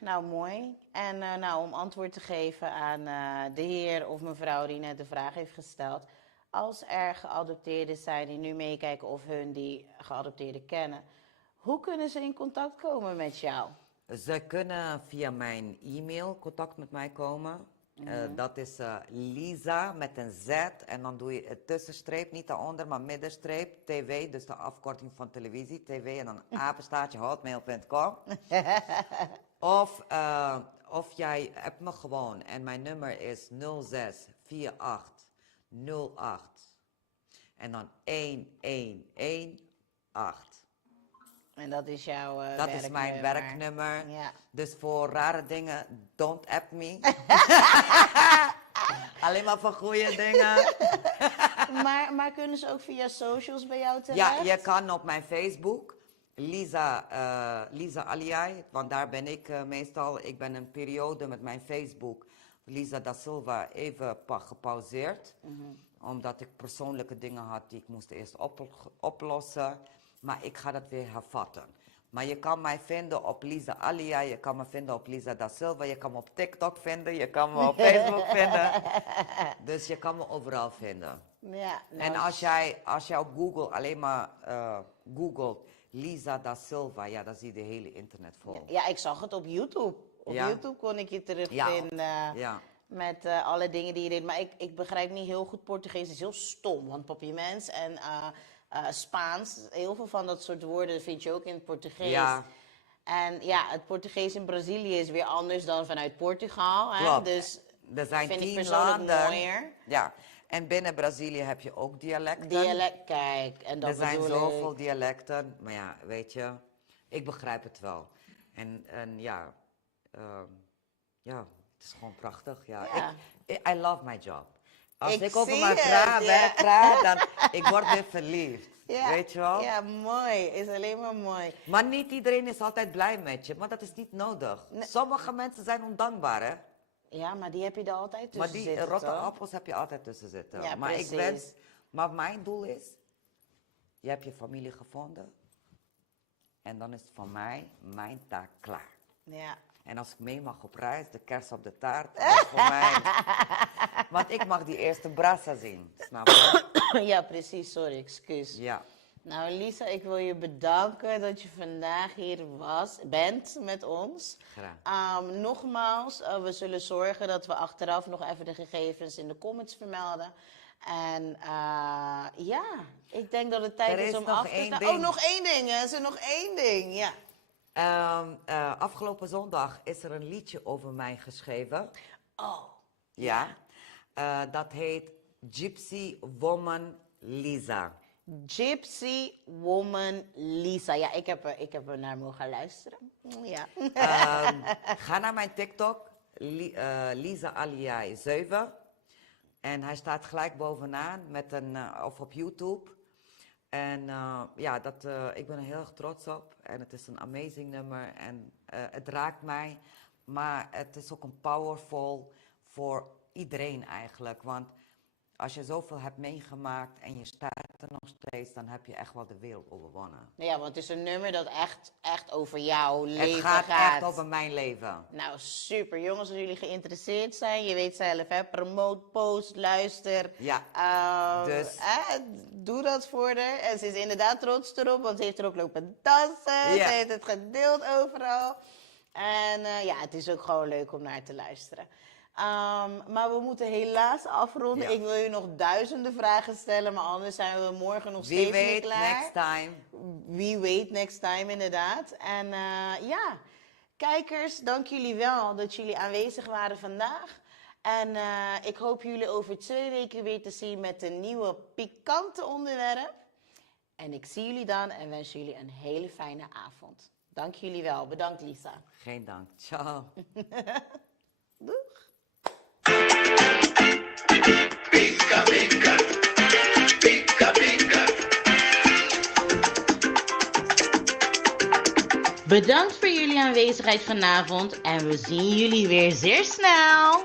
Nou, mooi. En om antwoord te geven aan de heer of mevrouw die net de vraag heeft gesteld. Als er geadopteerden zijn die nu meekijken of hun die geadopteerden kennen, hoe kunnen ze in contact komen met jou? Ze kunnen via mijn e-mail contact met mij komen. Dat is Lisa met een Z en dan doe je het tussenstreep, niet daaronder, maar middenstreep, tv, dus de afkorting van televisie, tv en dan apenstaartje hotmail.com. Of jij appt me gewoon en mijn nummer is 064808 en dan 1118. En dat is jouw Dat werknummer. is mijn werknummer. Ja. Dus voor rare dingen, don't app me. Alleen maar voor goede dingen. Maar kunnen ze ook via socials bij jou terecht? Ja, je kan op mijn Facebook, Lisa Aliai, want daar ben ik meestal. Ik ben een periode met mijn Facebook, Lisa da Silva, even gepauzeerd. Omdat ik persoonlijke dingen had die ik moest eerst oplossen. Maar ik ga dat weer hervatten. Maar je kan mij vinden op Lisa Alia, je kan me vinden op Lisa da Silva, je kan me op TikTok vinden, je kan me op Facebook vinden. Dus je kan me overal vinden. Ja, nou, En als jij op Google alleen maar googelt Lisa da Silva, ja, dan zie je de hele internet vol. ja, ik zag het op YouTube. Op Ja. YouTube kon ik je terugvinden. Ja. Met alle dingen die je deed. Maar ik begrijp niet heel goed Portugees. Het is heel stom. Want papiaments en Spaans, heel veel van dat soort woorden vind je ook in het Portugees. Ja. En ja, het Portugees in Brazilië is weer anders dan vanuit Portugal. Hè? Klopt. Dus Er zijn vind ik 10 persoonlijk landen. mooier. Ja, en binnen Brazilië heb je ook dialecten. Dialect, kijk. En dat Er zijn bedoel zoveel ik. dialecten, maar ja, weet je, ik begrijp het wel. En ja, het is gewoon prachtig. Ja. Ja. I love my job. Als Ik ik over zie mijn het, werk praat, dan ik word weer verliefd. Ja, Weet je wel? Ja, mooi. Is alleen maar mooi. Maar niet iedereen is altijd blij met je, maar dat is niet nodig. Sommige mensen zijn ondankbaar, hè? Ja, maar die heb je er altijd tussen Maar die zitten, rotte toch? appels heb je altijd tussen zitten. Ja, maar precies. maar mijn doel is, je hebt je familie gevonden en dan is het van mij mijn taak klaar. Ja. En als ik mee mag op reis, de kers op de taart, dat is voor mij. Want ik mag die eerste brasa zien, snap je? Ja, precies. Sorry, excuus. Ja. Nou, Lisa, ik wil je bedanken dat je vandaag hier bent met ons. Graag. Nogmaals, we zullen zorgen dat we achteraf nog even de gegevens in de comments vermelden. En ja, ik denk dat het tijd is om af te sluiten. Oh, nog één ding. Er is er nog één ding, ja. Afgelopen zondag is er een liedje over mij geschreven. Oh. Ja. Dat heet Gypsy Woman Lisa. Gypsy Woman Lisa. Ja, ik heb er naar mogen luisteren. Ja. Ga naar mijn TikTok, Lisa Aliai 7. En hij staat gelijk bovenaan met of op YouTube. En ja, ik ben er heel erg trots op. En het is een amazing nummer. En het raakt mij. Maar het is ook een powerful voor iedereen eigenlijk. Want als je zoveel hebt meegemaakt en je staat er nog steeds, dan heb je echt wel de wereld overwonnen. Ja, want het is een nummer dat echt over jouw leven gaat. Het gaat echt over mijn leven. Nou, super. Jongens, als jullie geïnteresseerd zijn, je weet zelf, hè, promote, post, luister. Ja, dus doe dat voor haar. En ze is inderdaad trots erop, want ze heeft er ook lopen dansen. Ja. Ze heeft het gedeeld overal. En ja, het is ook gewoon leuk om naar te luisteren. Maar we moeten helaas afronden. Ja. Ik wil je nog duizenden vragen stellen, maar anders zijn we morgen nog steeds niet klaar. Wie weet, next time. Wie weet, next time inderdaad. En ja, kijkers, dank jullie wel dat jullie aanwezig waren vandaag. En ik hoop jullie over 2 weken weer te zien met een nieuwe pikante onderwerp. En ik zie jullie dan en wens jullie een hele fijne avond. Dank jullie wel. Bedankt, Lisa. Geen dank. Ciao. Doeg. Pika, pika. Pika, pika. Bedankt voor jullie aanwezigheid vanavond en we zien jullie weer zeer snel.